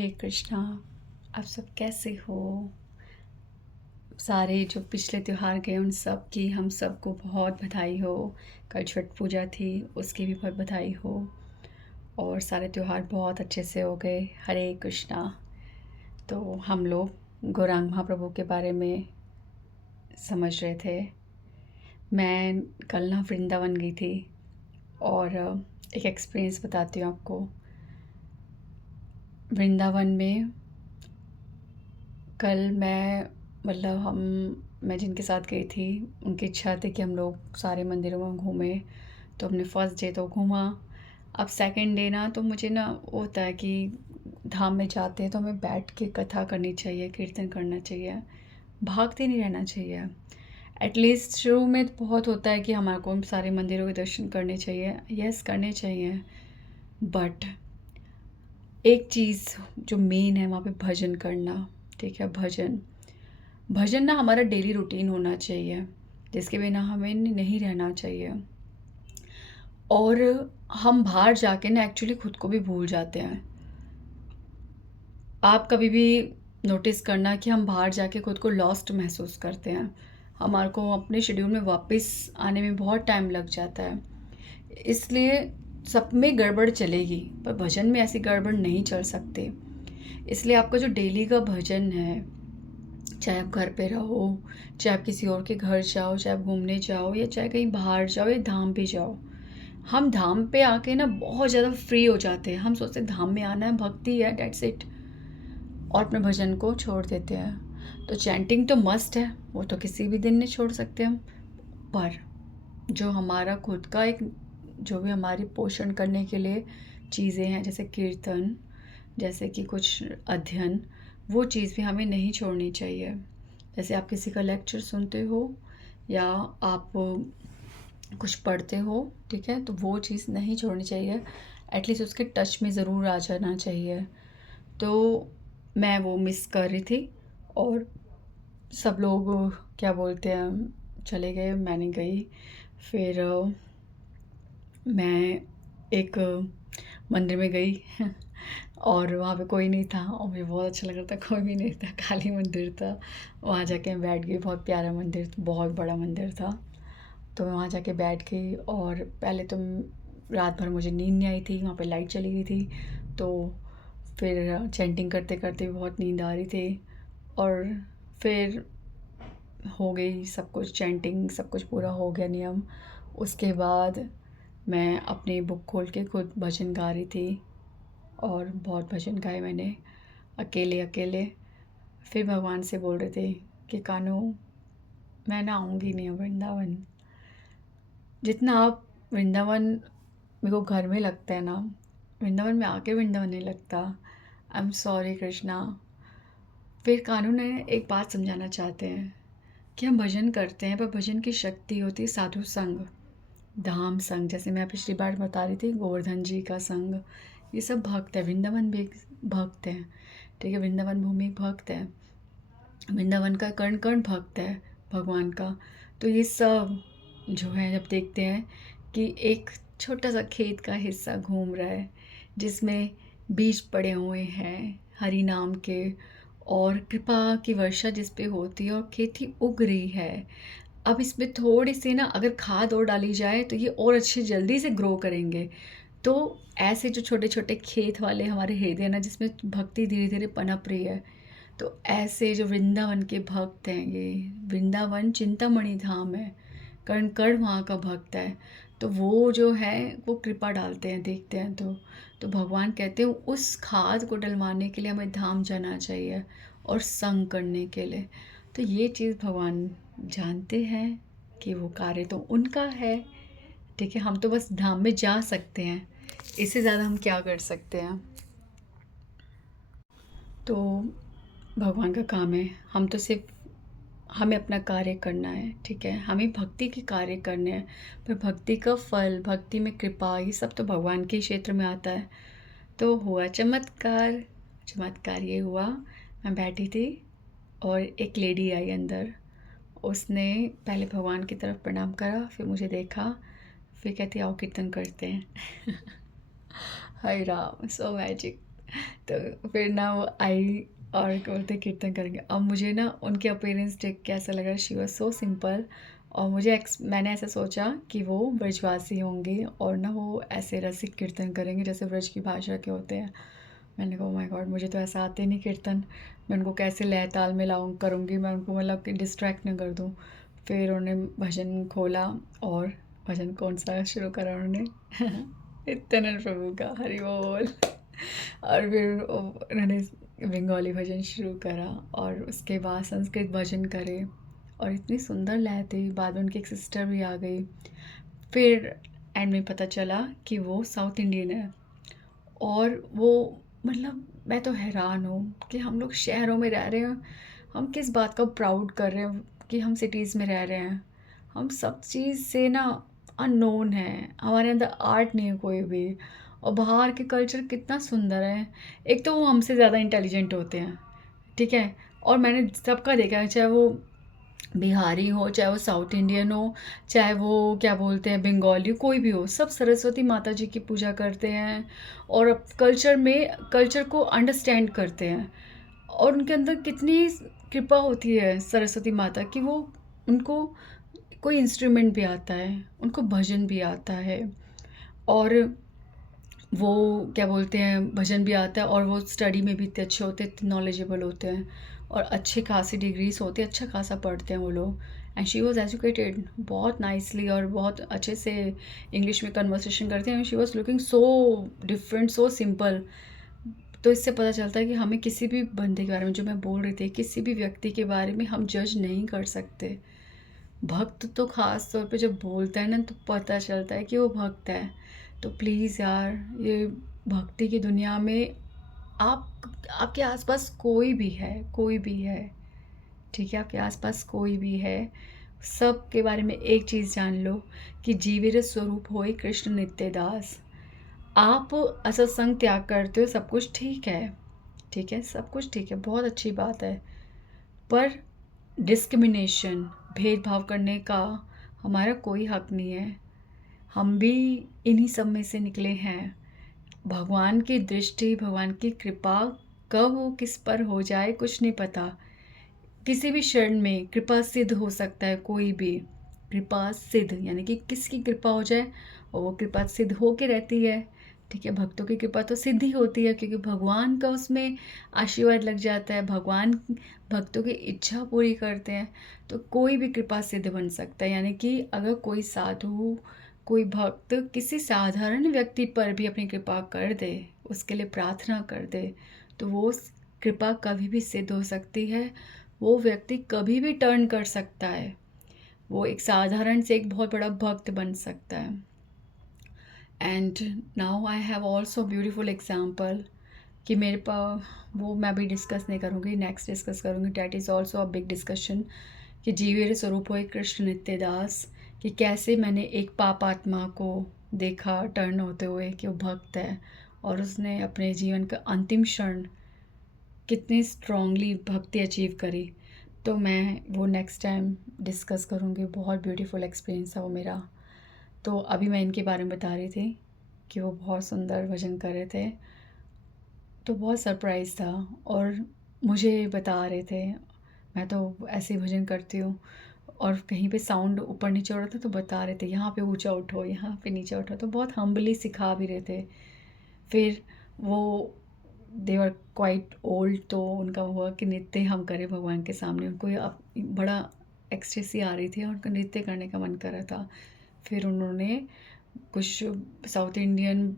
हरे कृष्णा। आप सब कैसे हो? सारे जो पिछले त्यौहार गए उन सब की हम सबको बहुत बधाई हो। कल छठ पूजा थी, उसकी भी बहुत बधाई हो। और सारे त्यौहार बहुत अच्छे से हो गए। हरे कृष्णा। तो हम लोग गौरांग महाप्रभु के बारे में समझ रहे थे। मैं कल ना वृंदावन गई थी और एक एक्सपीरियंस बताती हूँ आपको। वृंदावन में कल मैं जिनके साथ गई थी उनकी इच्छा थी कि हम लोग सारे मंदिरों में घूमें, तो हमने फर्स्ट डे तो घूमा। अब सेकंड डे ना तो मुझे ना वो होता है कि धाम में जाते हैं तो हमें बैठ के कथा करनी चाहिए, कीर्तन करना चाहिए, भागते नहीं रहना चाहिए। एटलीस्ट शुरू में तो बहुत होता है कि हमारे को सारे मंदिरों के दर्शन करने चाहिए, यस करने चाहिए, बट एक चीज़ जो मेन है वहाँ पे भजन करना। ठीक है, भजन भजन ना हमारा डेली रूटीन होना चाहिए, जिसके बिना हमें नहीं रहना चाहिए। और हम बाहर जाके ना एक्चुअली खुद को भी भूल जाते हैं। आप कभी भी नोटिस करना कि हम बाहर जाके खुद को लॉस्ट महसूस करते हैं। हमारे को अपने शेड्यूल में वापस आने में बहुत टाइम लग जाता है। इसलिए सब में गड़बड़ चलेगी, पर भजन में ऐसी गड़बड़ नहीं चल सकती। इसलिए आपका जो डेली का भजन है, चाहे आप घर पे रहो, चाहे आप किसी और के घर जाओ, चाहे आप घूमने जाओ, या चाहे कहीं बाहर जाओ या धाम पे जाओ, हम धाम पे आके ना बहुत ज़्यादा फ्री हो जाते हैं। हम सोचते हैं धाम में आना है, भक्ति है, डेट्स इट, और अपने भजन को छोड़ देते हैं। तो चैंटिंग तो मस्ट है, वो तो किसी भी दिन नहीं छोड़ सकते हम। पर जो हमारा खुद का एक, जो भी हमारी पोषण करने के लिए चीज़ें हैं, जैसे कीर्तन, जैसे कि कुछ अध्ययन, वो चीज़ भी हमें नहीं छोड़नी चाहिए। जैसे आप किसी का लेक्चर सुनते हो या आप कुछ पढ़ते हो, ठीक है, तो वो चीज़ नहीं छोड़नी चाहिए। एटलीस्ट उसके टच में ज़रूर आ जाना चाहिए। तो मैं वो मिस कर रही थी और सब लोग क्या बोलते हैं चले गए, मैंने गई। फिर मैं एक मंदिर में गई और वहाँ पे कोई नहीं था और मुझे बहुत अच्छा लग रहा था, कोई भी नहीं था, खाली मंदिर था। वहाँ जाके मैं बैठ गई। बहुत प्यारा मंदिर, बहुत बड़ा मंदिर था। तो मैं वहाँ जाके बैठ गई और पहले तो रात भर मुझे नींद नहीं आई थी, वहाँ पे लाइट चली गई थी। तो फिर चैंटिंग करते करते बहुत नींद आ रही थी और फिर हो गई सब कुछ, चैंटिंग सब कुछ पूरा हो गया नियम। उसके बाद मैं अपनी बुक खोल के खुद भजन गा रही थी और बहुत भजन गाए मैंने, अकेले अकेले। फिर भगवान से बोल रहे थे कि कान्हू, मैं ना आऊँगी नहीं वृंदावन। जितना आप वृंदावन मेरे को घर में लगता है ना, वृंदावन में आके वृंदावन नहीं लगता। I am sorry Krishna. फिर कान्हू ने एक बात समझाना चाहते हैं कि हम भजन करते हैं, पर भजन की शक्ति होती है साधु संग, धाम संग। जैसे मैं पिछली बार बता रही थी गोवर्धन जी का संग, ये सब भक्त है। वृंदावन भी एक भक्त है, ठीक है, वृंदावन भूमि एक भक्त है, वृंदावन का कर्ण कर्ण भक्त है भगवान का। तो ये सब जो है, जब देखते हैं कि एक छोटा सा खेत का हिस्सा घूम रहा है जिसमें बीज पड़े हुए हैं हरि नाम के, और कृपा की वर्षा जिस पे होती है और खेती उग रही है। अब इसमें थोड़ी सी ना अगर खाद और डाली जाए तो ये और अच्छे जल्दी से ग्रो करेंगे। तो ऐसे जो छोटे छोटे खेत वाले हमारे हृदय ना, जिसमें भक्ति धीरे धीरे पनप रही है, तो ऐसे जो वृंदावन के भक्त हैं, ये वृंदावन चिंतामणि धाम है, कर्ण कर्ण वहाँ का भक्त है। तो वो जो है वो कृपा डालते हैं, देखते हैं तो भगवान कहते हैं उस खाद को डलवाने के लिए हमें धाम जाना चाहिए और संग करने के लिए। तो ये चीज़ भगवान जानते हैं कि वो कार्य तो उनका है, ठीक है, हम तो बस धाम में जा सकते हैं, इससे ज़्यादा हम क्या कर सकते हैं। तो भगवान का काम है, हम तो सिर्फ हमें अपना कार्य करना है, ठीक है, हमें भक्ति के कार्य करने हैं। पर भक्ति का फल, भक्ति में कृपा, ये सब तो भगवान के क्षेत्र में आता है। तो हुआ चमत्कार। चमत्कार ये हुआ, मैं बैठी थी और एक लेडी आई अंदर। उसने पहले भगवान की तरफ प्रणाम करा, फिर मुझे देखा, फिर कहती आओ कीर्तन करते हैं। हाय राम, सो मैजिक। तो फिर ना वो आई और क्या बोलते हैं कीर्तन करेंगे। अब मुझे ना उनके अपीयरेंस देख के ऐसा लगा शी वाज़ सो सिंपल, और मैंने ऐसा सोचा कि वो ब्रजवासी होंगे और ना वो ऐसे रसिक कीर्तन करेंगे जैसे ब्रज की भाषा के होते हैं। मैंने कहा ओह माय गॉड, मुझे तो ऐसा आते नहीं कीर्तन, मैं उनको कैसे लय ताल में लाऊं करूँगी, मैं उनको मतलब कि डिस्ट्रैक्ट ना कर दूँ। फिर उन्होंने भजन खोला और भजन कौन सा शुरू करा उन्होंने नित्यानंद प्रभु का हरि बोल। और फिर उन्होंने बंगाली भजन शुरू करा और उसके बाद संस्कृत भजन करे, और इतनी सुंदर लय थी। बाद में उनकी एक सिस्टर भी आ गई। फिर एंड में पता चला कि वो साउथ इंडियन है, और वो मतलब मैं तो हैरान हूँ कि हम लोग शहरों में रह रहे हैं, हम किस बात का प्राउड कर रहे हैं कि हम सिटीज़ में रह रहे हैं। हम सब चीज़ से ना अननोन है, हमारे अंदर आर्ट नहीं है कोई भी। और बाहर के कल्चर कितना सुंदर है। एक तो वो हमसे ज़्यादा इंटेलिजेंट होते हैं, ठीक है। और मैंने सबका देखा है, चाहे वो बिहारी हो, चाहे वो साउथ इंडियन हो, चाहे वो क्या बोलते हैं बंगाली, कोई भी हो, सब सरस्वती माता जी की पूजा करते हैं और कल्चर को अंडरस्टैंड करते हैं। और उनके अंदर कितनी कृपा होती है सरस्वती माता की, वो उनको कोई इंस्ट्रूमेंट भी आता है, उनको भजन भी आता है, और वो क्या बोलते हैं भजन भी आता है, और वो स्टडी में भी इतने अच्छे होते हैं, इतने नॉलेजेबल होते हैं, और अच्छे खासी डिग्रीज होती है, अच्छा खासा पढ़ते हैं वो लोग। एंड शी वॉज एजुकेटेड बहुत नाइसली, और बहुत अच्छे से इंग्लिश में कन्वर्सेशन करते हैं। She was looking so different, so simple. तो इससे पता चलता है कि हमें किसी भी बंदे के बारे में, जो मैं बोल रही थी, किसी भी व्यक्ति के बारे में हम जज नहीं कर सकते। भक्त तो ख़ास तौर पे जब बोलता है ना, तो पता चलता है कि वो भक्त है। तो प्लीज़ यार, ये भक्ति की दुनिया में आपके आसपास कोई भी है, कोई भी है, ठीक है, आपके आसपास कोई भी है, सब के बारे में एक चीज़ जान लो कि जीवित स्वरूप होए कृष्ण नित्य दास। आप असत्संग त्याग करते हो, सब कुछ ठीक है, ठीक है, सब कुछ ठीक है, बहुत अच्छी बात है। पर डिस्क्रिमिनेशन, भेदभाव करने का हमारा कोई हक नहीं है। हम भी इन्हीं सब में से निकले हैं। भगवान की दृष्टि, भगवान की कृपा कब वो किस पर हो जाए कुछ नहीं पता। किसी भी क्षण में कृपा सिद्ध हो सकता है, कोई भी कृपा सिद्ध, यानी कि किसकी कृपा हो जाए और वो कृपा सिद्ध हो के रहती है, ठीक है। भक्तों की कृपा तो सिद्ध ही होती है, क्योंकि भगवान का उसमें आशीर्वाद लग जाता है, भगवान भक्तों की इच्छा पूरी करते हैं, तो कोई भी कृपा सिद्ध बन सकता है। यानी कि अगर कोई साधु, कोई भक्त किसी साधारण व्यक्ति पर भी अपनी कृपा कर दे, उसके लिए प्रार्थना कर दे, तो वो कृपा कभी भी सिद्ध हो सकती है। वो व्यक्ति कभी भी टर्न कर सकता है, वो एक साधारण से एक बहुत बड़ा भक्त बन सकता है। And now I have also beautiful example कि मेरे पास, वो मैं अभी डिस्कस नहीं करूँगी, नेक्स्ट डिस्कस करूँगी, that is also a big discussion, कि जीवेर स्वरूप हो कृष्ण नित्य दास, कि कैसे मैंने एक पाप आत्मा को देखा टर्न होते हुए कि वो भक्त है, और उसने अपने जीवन का अंतिम क्षण कितनी स्ट्रांगली भक्ति अचीव करी। तो मैं वो नेक्स्ट टाइम डिस्कस करूँगी। बहुत ब्यूटीफुल एक्सपीरियंस था वो मेरा। तो अभी मैं इनके बारे में बता रही थी कि वो बहुत सुंदर भजन कर रहे थे, तो बहुत सरप्राइज़ था। और मुझे बता रहे थे, मैं तो ऐसे ही भजन करती हूँ, और कहीं पे साउंड ऊपर नीचे हो रहा था तो बता रहे थे यहाँ पे ऊंचा उठो, यहाँ पे नीचे उठो, तो बहुत हम्बली सिखा भी रहे थे। फिर वो दे वर क्वाइट ओल्ड, तो उनका हुआ कि नृत्य हम करें भगवान के सामने। उनको ये बड़ा एक्सटेसी आ रही थी और उनको नृत्य करने का मन कर रहा था। फिर उन्होंने कुछ साउथ इंडियन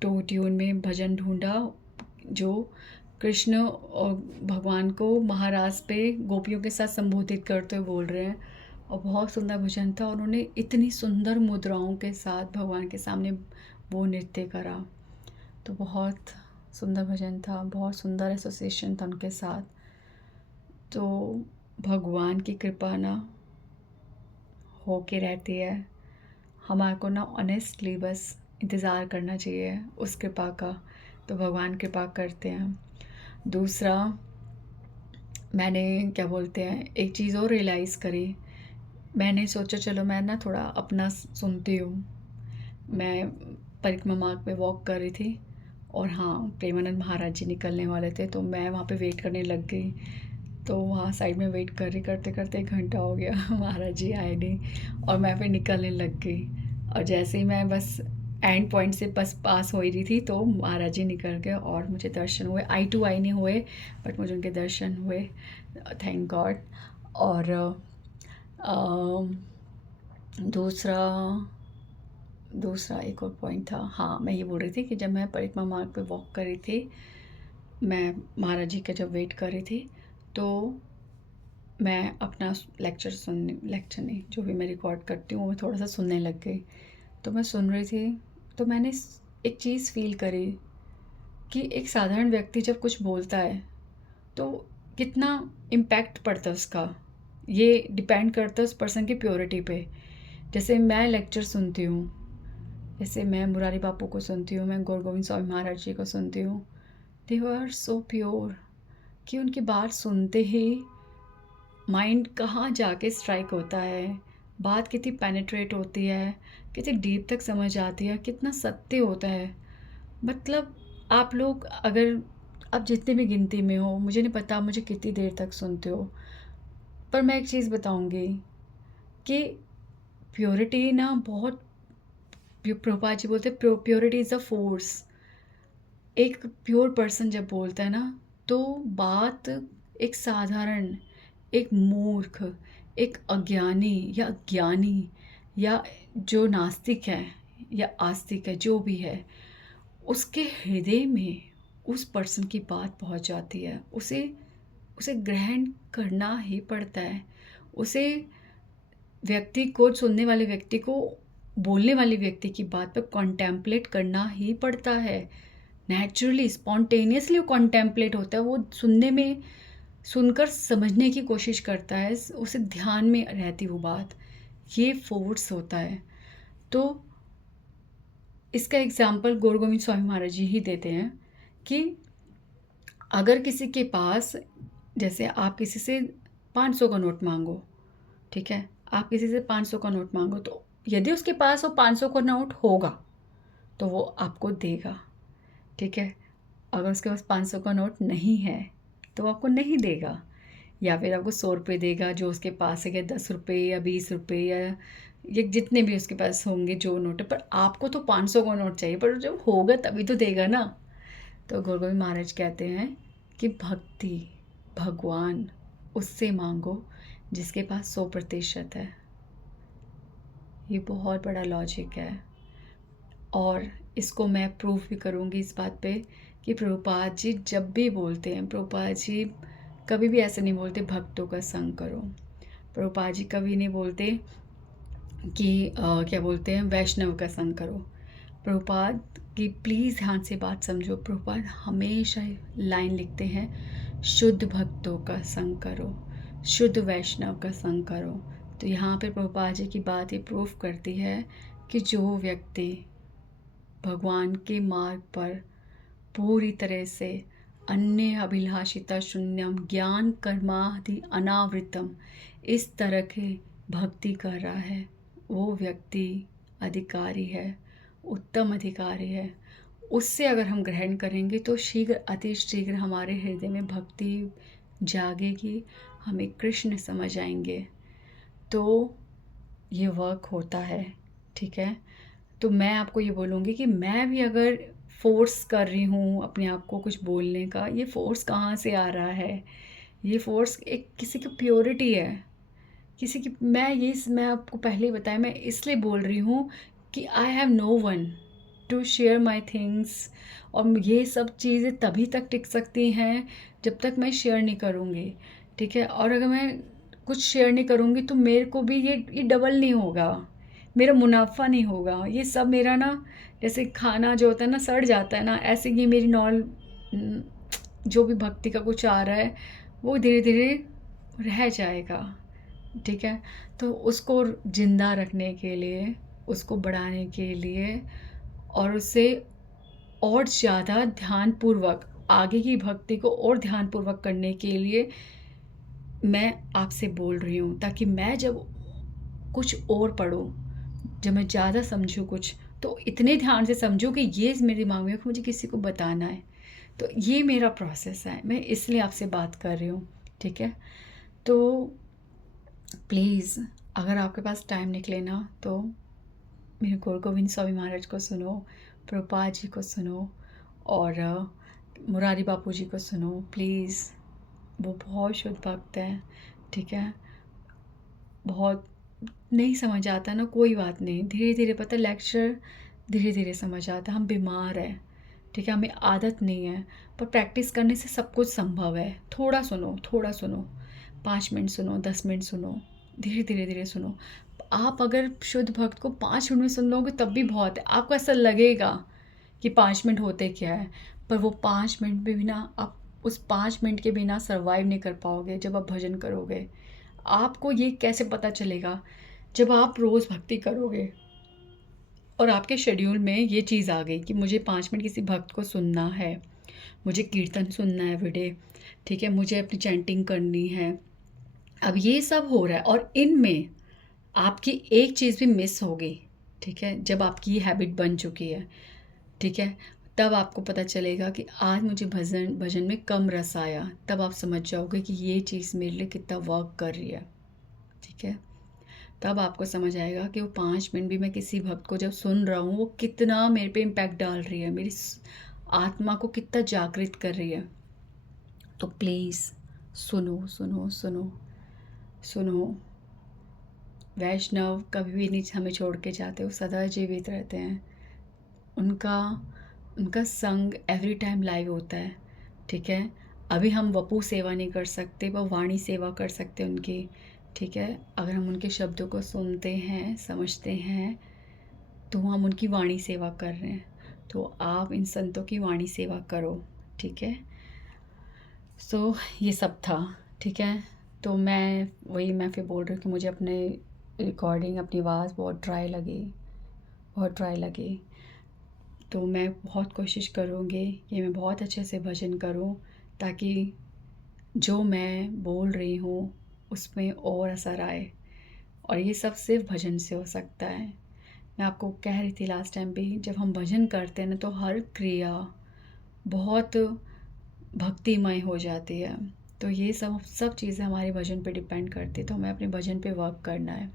ट्यून में भजन ढूंढा, जो कृष्ण और भगवान को महाराज पे गोपियों के साथ संबोधित करते हुए बोल रहे हैं, और बहुत सुंदर भजन था। उन्होंने इतनी सुंदर मुद्राओं के साथ भगवान के सामने वो नृत्य करा, तो बहुत सुंदर भजन था, बहुत सुंदर एसोसिएशन था उनके साथ। तो भगवान की कृपा ना हो के रहती है, हमारे को ना ऑनेस्टली बस इंतज़ार करना चाहिए उस कृपा का, तो भगवान कृपा करते हैं। दूसरा, मैंने क्या बोलते हैं एक चीज़ और रियलाइज़ करी। मैंने सोचा चलो मैं ना थोड़ा अपना सुनती हूँ। मैं परिक्रमा मार्ग पे वॉक कर रही थी, और हाँ, प्रेमानंद महाराज जी निकलने वाले थे, तो मैं वहाँ पे वेट करने लग गई। तो वहाँ साइड में वेट कर रही, करते करते 1 घंटा हो गया महाराज जी आए नहीं, और मैं फिर निकलने लग गई। और जैसे ही मैं बस एंड पॉइंट से बस पास हो ही रही थी, तो महाराज जी निकल गए और मुझे दर्शन हुए। आई टू आई नहीं हुए, बट मुझे उनके दर्शन हुए, थैंक गॉड। और दूसरा दूसरा एक और पॉइंट था, हाँ, मैं ये बोल रही थी कि जब मैं परिक्रमा मार्ग पे वॉक कर रही थी, मैं महाराज जी का जब वेट कर रही थी, तो मैं अपना लेक्चर नहीं, जो भी मैं रिकॉर्ड करती हूँ, वो मैं थोड़ा सा सुनने लग गई। तो मैं सुन रही थी, तो मैंने एक चीज़ फील करी कि एक साधारण व्यक्ति जब कुछ बोलता है, तो कितना इम्पैक्ट पड़ता है उसका, ये डिपेंड करता है उस पर्सन की प्योरिटी पे। जैसे मैं लेक्चर सुनती हूँ, जैसे मैं मुरारी बापू को सुनती हूँ, मैं गौर गोविंद स्वामी महाराज जी को सुनती हूँ, दे आर सो प्योर कि उनकी बात सुनते ही माइंड कहाँ जाके स्ट्राइक होता है, बात कितनी पेनिट्रेट होती है, कितनी डीप तक समझ आती है, कितना सत्य होता है। मतलब आप लोग अगर आप जितनी भी गिनती में हो, मुझे नहीं पता मुझे कितनी देर तक सुनते हो, पर मैं एक चीज़ बताऊंगी कि प्योरिटी ना बहुत, प्रभुपाद जी बोलते प्योरिटी इज़ अ फोर्स। एक प्योर पर्सन जब बोलता है ना, तो बात एक साधारण, एक मूर्ख, एक अज्ञानी या ज्ञानी, या जो नास्तिक है या आस्तिक है, जो भी है, उसके हृदय में उस पर्सन की बात पहुंच जाती है। उसे उसे ग्रहण करना ही पड़ता है। उसे व्यक्ति को, सुनने वाले व्यक्ति को, बोलने वाले व्यक्ति की बात पर कॉन्टेम्पलेट करना ही पड़ता है। नेचुरली, स्पॉन्टेनियसली वो कॉन्टेम्पलेट होता है, वो सुनने में, सुनकर समझने की कोशिश करता है, उसे ध्यान में रहती वो बात, ये फोर्स होता है। तो इसका एग्जाम्पल गौर गोविंद स्वामी महाराज जी ही देते हैं कि अगर किसी के पास, जैसे आप किसी से 500 का नोट मांगो, ठीक है, आप किसी से 500 का नोट मांगो, तो यदि उसके पास वो 500 का नोट होगा तो वो आपको देगा, ठीक है। अगर उसके पास 500 का नोट नहीं है तो वो आपको नहीं देगा, या फिर आपको 100 रुपये देगा जो उसके पास है, या 10 रुपये या 20 रुपये, या ये जितने भी उसके पास होंगे जो नोट है, पर आपको तो 500 का नोट चाहिए, पर जब होगा तभी तो देगा ना। तो गुरु गोविंद महाराज कहते हैं कि भक्ति, भगवान, उससे मांगो जिसके पास 100% है। ये बहुत बड़ा लॉजिक है, और इसको मैं प्रूफ भी करूँगी इस बात पे कि प्रभुपाद जी जब भी बोलते हैं, प्रभुपाद जी कभी भी ऐसे नहीं बोलते भक्तों का संग करो। प्रभुपाद जी कभी नहीं बोलते कि क्या बोलते हैं, वैष्णव का संग करो। प्रभुपाद की प्लीज़ ध्यान से बात समझो, प्रभुपाद हमेशा लाइन लिखते हैं, शुद्ध भक्तों का संग करो, शुद्ध वैष्णव का संग करो। तो यहाँ पे प्रभुपाद जी की बात ये प्रूफ करती है कि जो व्यक्ति भगवान के मार्ग पर पूरी तरह से अन्य अभिलाषिता शून्यम ज्ञान कर्मादि अनावृतम, इस तरह के भक्ति कर रहा है, वो व्यक्ति अधिकारी है, उत्तम अधिकारी है। उससे अगर हम ग्रहण करेंगे तो शीघ्र, अति शीघ्र हमारे हृदय में भक्ति जागेगी, हमें कृष्ण समझ आएंगे। तो ये वर्क होता है, ठीक है। तो मैं आपको ये बोलूँगी कि मैं भी अगर फोर्स कर रही हूँ अपने आप को कुछ बोलने का, ये फोर्स कहाँ से आ रहा है? ये फोर्स एक किसी की प्योरिटी है, किसी की, मैं आपको पहले ही बताया, मैं इसलिए बोल रही हूँ कि I have no one to share my things. और ये सब चीज़ें तभी तक टिक सकती हैं जब तक मैं शेयर नहीं करूँगी, ठीक है। और अगर मैं कुछ शेयर नहीं करूँगी तो मेरे को भी ये डबल नहीं होगा, मेरा मुनाफा नहीं होगा। ये सब मेरा ना, जैसे खाना जो होता है ना सड़ जाता है ना, ऐसे ये मेरी जो भी भक्ति का कुछ आ रहा है वो धीरे धीरे रह जाएगा, ठीक है। तो उसको ज़िंदा रखने के लिए, उसको बढ़ाने के लिए, और उससे और ज़्यादा ध्यानपूर्वक आगे की भक्ति को और ध्यानपूर्वक करने के लिए मैं आपसे बोल रही हूँ, ताकि मैं जब कुछ और पढूँ, जब मैं ज़्यादा समझूँ कुछ, तो इतने ध्यान से समझो कि ये मेरे दिमाग में है कि मुझे किसी को बताना है। तो ये मेरा प्रोसेस है, मैं इसलिए आपसे बात कर रही हूँ, ठीक है? तो प्लीज़ अगर आपके पास टाइम निकले ना तो मेरे गुरु गोविंद स्वामी महाराज को सुनो, प्रभुपाद जी को सुनो, और मुरारी बापू जी को सुनो प्लीज़। वो बहुत शुद्ध भक्त हैं, ठीक है? बहुत नहीं समझ आता ना, कोई बात नहीं, धीरे धीरे पता लेक्चर धीरे धीरे समझ आता। हम बीमार हैं, ठीक है, हमें आदत नहीं है, पर प्रैक्टिस करने से सब कुछ संभव है। थोड़ा सुनो, थोड़ा सुनो, 5 मिनट सुनो, 10 मिनट सुनो, धीरे धीरे धीरे सुनो। आप अगर शुद्ध भक्त को 5 मिनट में सुन लोगे तब भी बहुत है। आपको ऐसा लगेगा कि 5 मिनट होते क्या है, पर वो 5 मिनट के बिना आप उस 5 मिनट के बिना सर्वाइव नहीं कर पाओगे जब आप भजन करोगे। आपको ये कैसे पता चलेगा? जब आप रोज़ भक्ति करोगे और आपके शेड्यूल में ये चीज़ आ गई कि मुझे 5 मिनट किसी भक्त को सुनना है, मुझे कीर्तन सुनना है एवरीडे, ठीक है, मुझे अपनी चैंटिंग करनी है। अब ये सब हो रहा है और इनमें आपकी एक चीज़ भी मिस होगी, ठीक है? जब आपकी ये हैबिट बन चुकी है, ठीक है? तब आपको पता चलेगा कि आज मुझे भजन में कम रस आया। तब आप समझ जाओगे कि ये चीज़ मेरे लिए कितना वर्क कर रही है, ठीक है? तब आपको समझ आएगा कि वो 5 मिनट भी मैं किसी भक्त को जब सुन रहा हूँ वो कितना मेरे पे इम्पैक्ट डाल रही है, मेरी आत्मा को कितना जागृत कर रही है। तो प्लीज़ सुनो, सुनो, सुनो, सुनो। वैष्णव कभी भी नहीं हमें छोड़ के जाते, वो सदा जीवित रहते हैं। उनका उनका संग एवरी टाइम लाइव होता है, ठीक है? अभी हम वपु सेवा नहीं कर सकते, पर वाणी सेवा कर सकते हैं उनकी, ठीक है? अगर हम उनके शब्दों को सुनते हैं, समझते हैं, तो हम उनकी वाणी सेवा कर रहे हैं। तो आप इन संतों की वाणी सेवा करो, ठीक है? सो ये सब था, ठीक है? तो मैं फिर बोल रही हूँ कि मुझे अपने रिकॉर्डिंग, अपनी आवाज़ बहुत ड्राई लगी, बहुत ड्राई लगी। तो मैं बहुत कोशिश करूँगी कि मैं बहुत अच्छे से भजन करूँ, ताकि जो मैं बोल रही हूँ उसमें और असर आए, और ये सब सिर्फ भजन से हो सकता है। मैं आपको कह रही थी लास्ट टाइम भी, जब हम भजन करते हैं ना तो हर क्रिया बहुत भक्तिमय हो जाती है। तो ये सब सब चीज़ें हमारे भजन पे डिपेंड करती है, तो हमें अपने भजन पे वर्क करना है।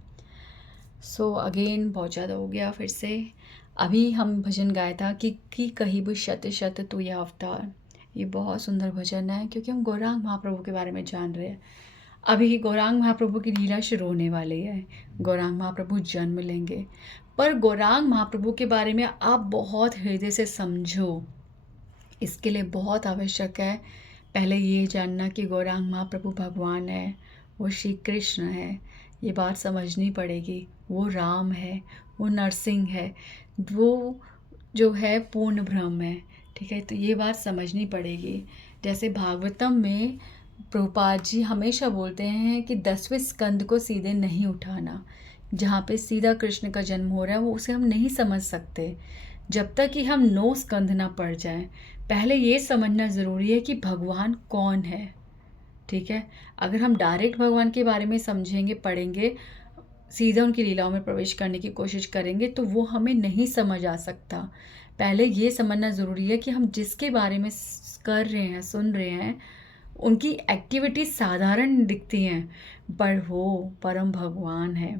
सो अगेन बहुत ज़्यादा हो गया फिर से। अभी हम भजन गाया था कि कहीं भी शत शत तू ये अवतार। ये बहुत सुंदर भजन है क्योंकि हम गौरांग महाप्रभु के बारे में जान रहे हैं। अभी गौरांग महाप्रभु की लीला शुरू होने वाली है, गौरांग महाप्रभु जन्म लेंगे, पर गौरांग महाप्रभु के बारे में आप बहुत हृदय से समझो। इसके लिए बहुत आवश्यक है पहले ये जानना कि गौरांग महाप्रभु भगवान है, वो श्री कृष्ण है, ये बात समझनी पड़ेगी। वो राम है, वो नरसिंह है, वो जो है पूर्ण ब्रह्म है, ठीक है? तो ये बात समझनी पड़ेगी। जैसे भागवतम में प्रभुपाद जी हमेशा बोलते हैं कि 10वें स्कंद को सीधे नहीं उठाना। जहाँ पे सीधा कृष्ण का जन्म हो रहा है वो उसे हम नहीं समझ सकते जब तक कि हम 9 स्कंद ना पढ़ जाएं। पहले ये समझना ज़रूरी है कि भगवान कौन है, ठीक है? अगर हम डायरेक्ट भगवान के बारे में समझेंगे, पढ़ेंगे, सीधा उनकी लीलाओं में प्रवेश करने की कोशिश करेंगे तो वो हमें नहीं समझ आ सकता। पहले ये समझना ज़रूरी है कि हम जिसके बारे में कर रहे हैं, सुन रहे हैं, उनकी एक्टिविटीज साधारण दिखती हैं, पर वो परम भगवान है।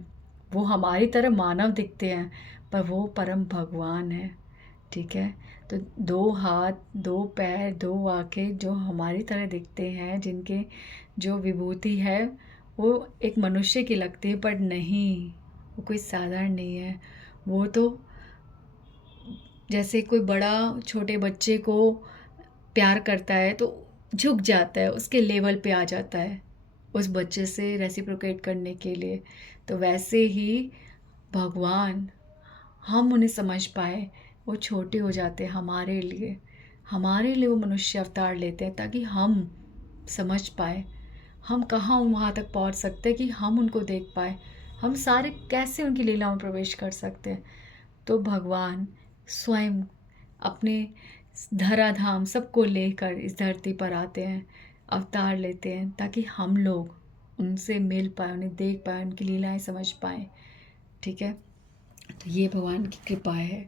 वो हमारी तरह मानव दिखते हैं, पर वो परम भगवान है, ठीक है? तो 2 हाथ, 2 पैर, 2 आँखें जो हमारी तरह दिखते हैं, जिनके जो विभूति है वो एक मनुष्य की लगती है, पर नहीं, वो कोई साधारण नहीं है। वो तो जैसे कोई बड़ा छोटे बच्चे को प्यार करता है तो झुक जाता है, उसके लेवल पे आ जाता है उस बच्चे से रेसिप्रोकेट करने के लिए। तो वैसे ही भगवान, हम उन्हें समझ पाए, वो छोटे हो जाते हैं हमारे लिए वो मनुष्य अवतार लेते हैं ताकि हम समझ पाए हम कहाँ वहाँ तक पहुँच सकते हैं कि हम उनको देख पाए, हम सारे कैसे उनकी लीलाओं में प्रवेश कर सकते हैं। तो भगवान स्वयं अपने धराधाम सबको लेकर इस धरती पर आते हैं, अवतार लेते हैं, ताकि हम लोग उनसे मिल पाए, उन्हें देख पाए, उनकी लीलाएं समझ पाएँ, ठीक है? तो ये भगवान की कृपा है।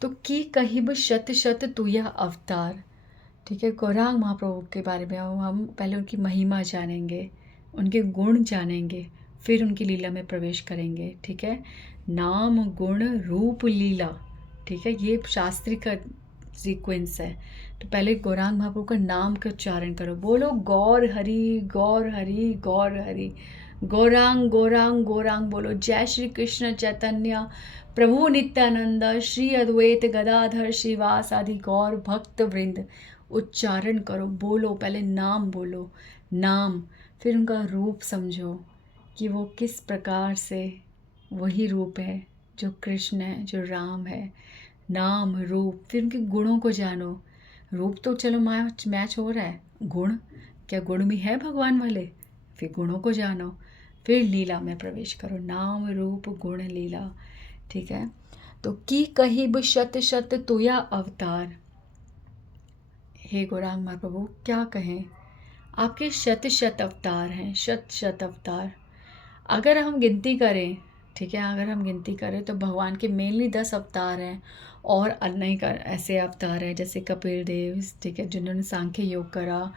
तो की कहिब शत शत तुया अवतार। ठीक है, गौरांग महाप्रभु के बारे में हम पहले उनकी महिमा जानेंगे, उनके गुण जानेंगे, फिर उनकी लीला में प्रवेश करेंगे। ठीक है, नाम गुण रूप लीला। ठीक है, ये शास्त्री का सीक्वेंस है। तो पहले गौरांग महाप्रभु का नाम का उच्चारण करो, बोलो गौर हरि गौर हरि गौर हरि। गौरांग गौरांग गौरांग बोलो। जय श्री कृष्ण चैतन्य प्रभु नित्यानंद श्री अद्वैत गदाधर श्रीवास आदि गौर भक्त वृंद। उच्चारण करो, बोलो, पहले नाम बोलो, नाम, फिर उनका रूप समझो कि वो किस प्रकार से वही रूप है जो कृष्ण है, जो राम है। नाम रूप, फिर उनके गुणों को जानो। रूप तो चलो मैच हो रहा है, गुण, क्या गुण भी है भगवान वाले, फिर गुणों को जानो, फिर लीला में प्रवेश करो। नाम रूप गुण लीला। ठीक है, तो की कहिब शत शत तुया अवतार। हे गौरांग महाप्रभु, क्या कहें, आपके शत शत अवतार हैं, शत शत अवतार। अगर हम गिनती करें, ठीक है, अगर हम गिनती करें तो भगवान के मेनली 10 अवतार हैं, और अनेक ऐसे अवतार हैं जैसे कपिल देव, ठीक है, जिन्होंने सांख्य योग करा,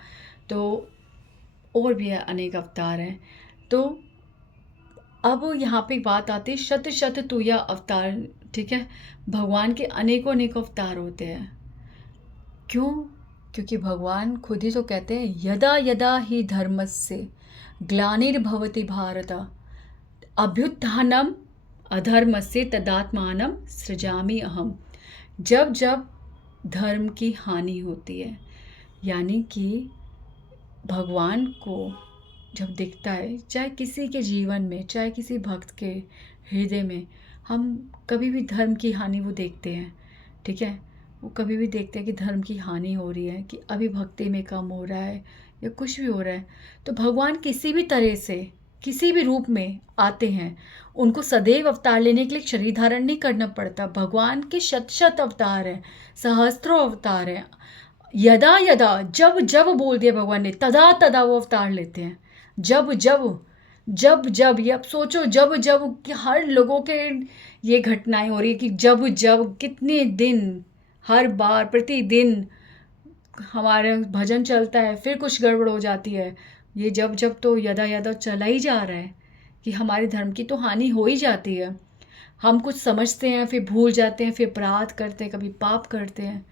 तो और भी अनेक अवतार हैं। तो अब यहाँ पे बात आती है शत शत तुया अवतार। ठीक है, भगवान के अनेकों अनेकों अवतार होते हैं। क्यों? क्योंकि भगवान खुद ही तो कहते हैं यदा यदा ही धर्मस्य ग्लानिर्भवति भारत अभ्युत्थानम अधर्मस्य तदात्मानं सृजामि अहम। जब जब धर्म की हानि होती है, यानी कि भगवान को जब दिखता है, चाहे किसी के जीवन में, चाहे किसी भक्त के हृदय में, हम कभी भी धर्म की हानि वो देखते हैं। ठीक है, वो कभी भी देखते हैं कि धर्म की हानि हो रही है, कि अभी भक्ति में कम हो रहा है या कुछ भी हो रहा है, तो भगवान किसी भी तरह से, किसी भी रूप में आते हैं। उनको सदैव अवतार लेने के लिए शरीर धारण नहीं करना पड़ता। भगवान के शत शत अवतार हैं, सहस्त्रों अवतार हैं। यदा यदा, जब जब बोल दिया भगवान ने, तदा तदा वो अवतार लेते हैं। जब जब, जब जब, ये अब सोचो, जब जब कि हर लोगों के ये घटनाएं हो रही है कि जब जब, कितने दिन, हर बार, प्रतिदिन हमारे भजन चलता है, फिर कुछ गड़बड़ हो जाती है। ये जब जब तो यदा यदा चला ही जा रहा है कि हमारे धर्म की तो हानि हो ही जाती है। हम कुछ समझते हैं, फिर भूल जाते हैं, फिर अपराध करते हैं, कभी पाप करते हैं,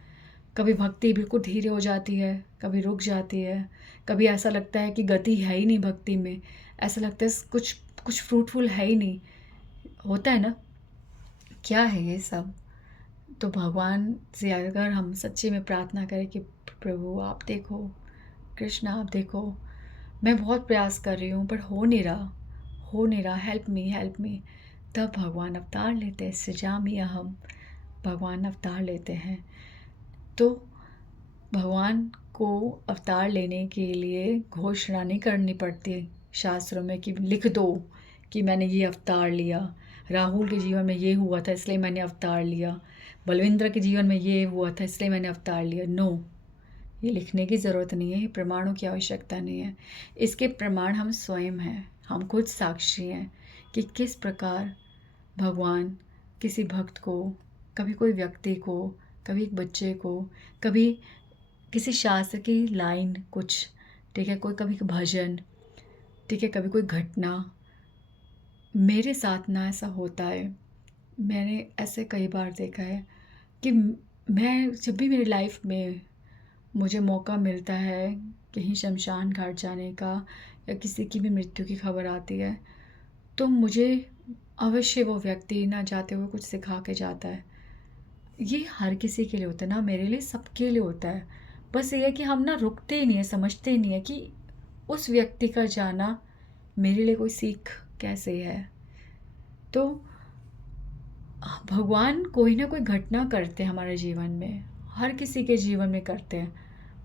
कभी भक्ति बिल्कुल धीरे हो जाती है, कभी रुक जाती है, कभी ऐसा लगता है कि गति है ही नहीं भक्ति में, ऐसा लगता है कुछ कुछ फ्रूटफुल है ही नहीं, होता है ना। क्या है ये सब? तो भगवान से अगर हम सच्चे में प्रार्थना करें कि प्रभु आप देखो, कृष्ण आप देखो, मैं बहुत प्रयास कर रही हूँ पर हो नहीं रहा, हो नहीं रहा, हेल्प मी, तब भगवान अवतार लेते हैं। सृजामि अहम, भगवान अवतार लेते हैं। तो भगवान को अवतार लेने के लिए घोषणा नहीं करनी पड़ती शास्त्रों में कि लिख दो कि मैंने ये अवतार लिया, राहुल के जीवन में ये हुआ था इसलिए मैंने अवतार लिया, बलविंद्र के जीवन में ये हुआ था इसलिए मैंने अवतार लिया। नो, ये लिखने की ज़रूरत नहीं है, ये प्रमाणों की आवश्यकता नहीं है। इसके प्रमाण हम स्वयं हैं, हम खुद साक्षी हैं कि किस प्रकार भगवान किसी भक्त को, कभी कोई व्यक्ति को, कभी एक बच्चे को, कभी किसी शास्त्र की लाइन कुछ, ठीक है, कोई कभी भजन, ठीक है, कभी कोई घटना। मेरे साथ ना ऐसा होता है, मैंने ऐसे कई बार देखा है कि मैं जब भी मेरी लाइफ में मुझे मौका मिलता है कहीं शमशान घाट जाने का या किसी की भी मृत्यु की खबर आती है, तो मुझे अवश्य वो व्यक्ति ना जाते हुए कुछ सिखा के जाता है। ये हर किसी के लिए होता है ना, मेरे लिए, सबके लिए होता है। बस ये है कि हम ना रुकते ही नहीं है, समझते ही नहीं है कि उस व्यक्ति का जाना मेरे लिए कोई सीख कैसे है। तो भगवान कोई ना कोई घटना करते हैं हमारे जीवन में, हर किसी के जीवन में करते हैं,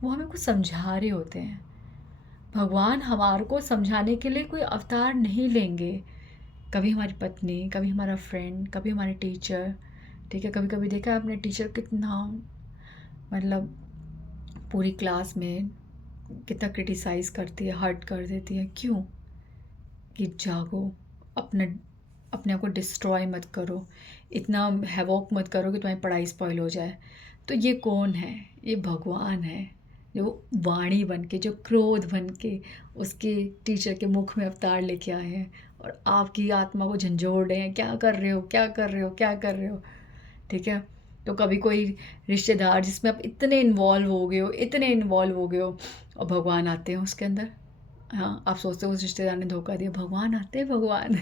वो हमें कुछ समझा रहे होते हैं। भगवान हमारे को समझाने के लिए कोई अवतार नहीं लेंगे। कभी हमारी पत्नी, कभी हमारा फ्रेंड, कभी हमारे टीचर, ठीक है, कभी कभी देखा है आपने टीचर कितना, मतलब पूरी क्लास में कितना क्रिटिसाइज़ करती है, हर्ट कर देती है। क्यों? कि जागो, अपना अपने आप को डिस्ट्रॉय मत करो, इतना हैवॉक मत करो कि तुम्हारी पढ़ाई स्पॉइल हो जाए। तो ये कौन है? ये भगवान है, जो वाणी बन के, जो क्रोध बन के उसके टीचर के मुख में अवतार लेके आए हैं और आपकी आत्मा को झंझोड़ रहे हैं, क्या कर रहे हो, क्या कर रहे हो, क्या कर रहे हो। ठीक है। तो कभी कोई रिश्तेदार जिसमें आप इतने इन्वॉल्व हो गए हो, इतने इन्वॉल्व हो गए हो, और भगवान आते हैं उसके अंदर। हाँ, आप सोचते हो उस रिश्तेदार ने धोखा दिया, भगवान आते हैं, भगवान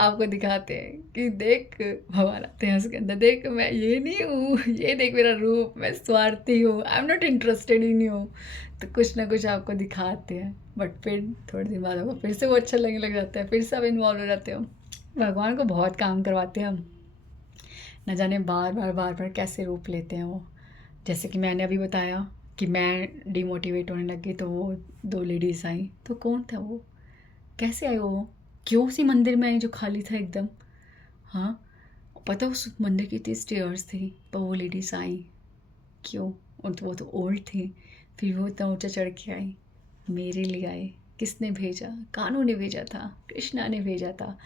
आपको दिखाते हैं कि देख, भगवान आते हैं उसके अंदर, देख मैं ये नहीं हूँ, ये देख मेरा रूप, मैं स्वार्थी हूँ, I am not interested in you. तो कुछ ना कुछ आपको दिखाते हैं, बट फिर थोड़े दिन बाद आपको फिर से वो अच्छा लगने लग जाता है, फिर से आप इन्वॉल्व हो जाते हो। भगवान को बहुत काम करवाते हैं हम, न जाने बार बार बार बार कैसे रूप लेते हैं वो। जैसे कि मैंने अभी बताया कि मैं डिमोटिवेट होने लग गई, तो वो 2 लेडीज़ आई, तो कौन था वो, कैसे आई वो, क्यों सी मंदिर में आई जो खाली था एकदम। हाँ, पता उस मंदिर की इतनी स्टेयर्स थी, पर वो लेडीज़ आई क्यों? और वो तो ओल्ड थी, फिर वो इतना ऊंचा चढ़ के आई, मेरे लिए आई। किसने भेजा? कान्हा ने भेजा था, कृष्णा ने भेजा था।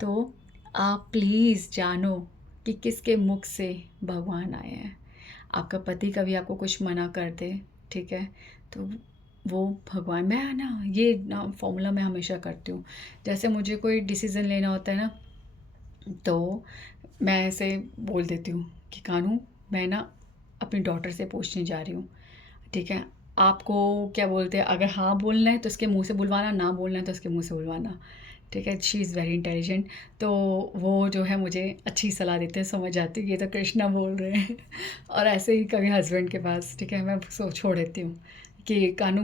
तो आप प्लीज़ जानो कि किसके मुख से भगवान आए हैं। आपका पति कभी आपको कुछ मना कर दे, ठीक है, तो वो भगवान, मैं ना ये ना फॉर्मूला मैं हमेशा करती हूँ। जैसे मुझे कोई डिसीज़न लेना होता है ना, तो मैं ऐसे बोल देती हूँ कि कानू, मैं ना अपनी डॉटर से पूछने जा रही हूँ, ठीक है, आपको क्या बोलते हैं, अगर हाँ बोलना है तो उसके मुंह से बुलवाना, ना बोलना है तो उसके मुंह से बुलवाना। ठीक है, शी इज़ वेरी इंटेलिजेंट। तो वो जो है मुझे अच्छी सलाह देते हैं, समझ आती है कि ये तो कृष्णा बोल रहे हैं और ऐसे ही कभी हस्बैंड के पास, ठीक है, मैं छोड़ देती हूँ कि कानू,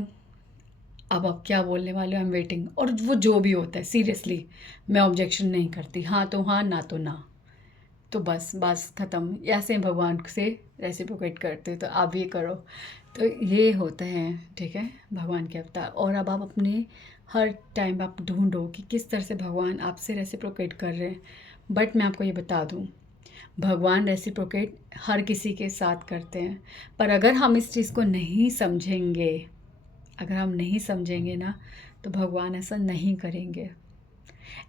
अब आप क्या बोलने वाले हो, आई एम वेटिंग। और वो जो भी होता है, सीरियसली मैं ऑब्जेक्शन नहीं करती, हाँ तो हाँ, ना तो ना, तो बस बस ख़त्म। ऐसे ही भगवान से रेसिप्रोकेट करते, तो आप ये करो। तो ये होते हैं, ठीक है, भगवान के अवतार। और अब आप अपने हर टाइम आप ढूंढो कि किस तरह से भगवान आपसे रेसिप्रोकेट कर रहे हैं। बट मैं आपको ये बता दूँ, भगवान रेसिप्रोकेट हर किसी के साथ करते हैं, पर अगर हम इस चीज़ को नहीं समझेंगे, अगर हम नहीं समझेंगे ना, तो भगवान ऐसा नहीं करेंगे।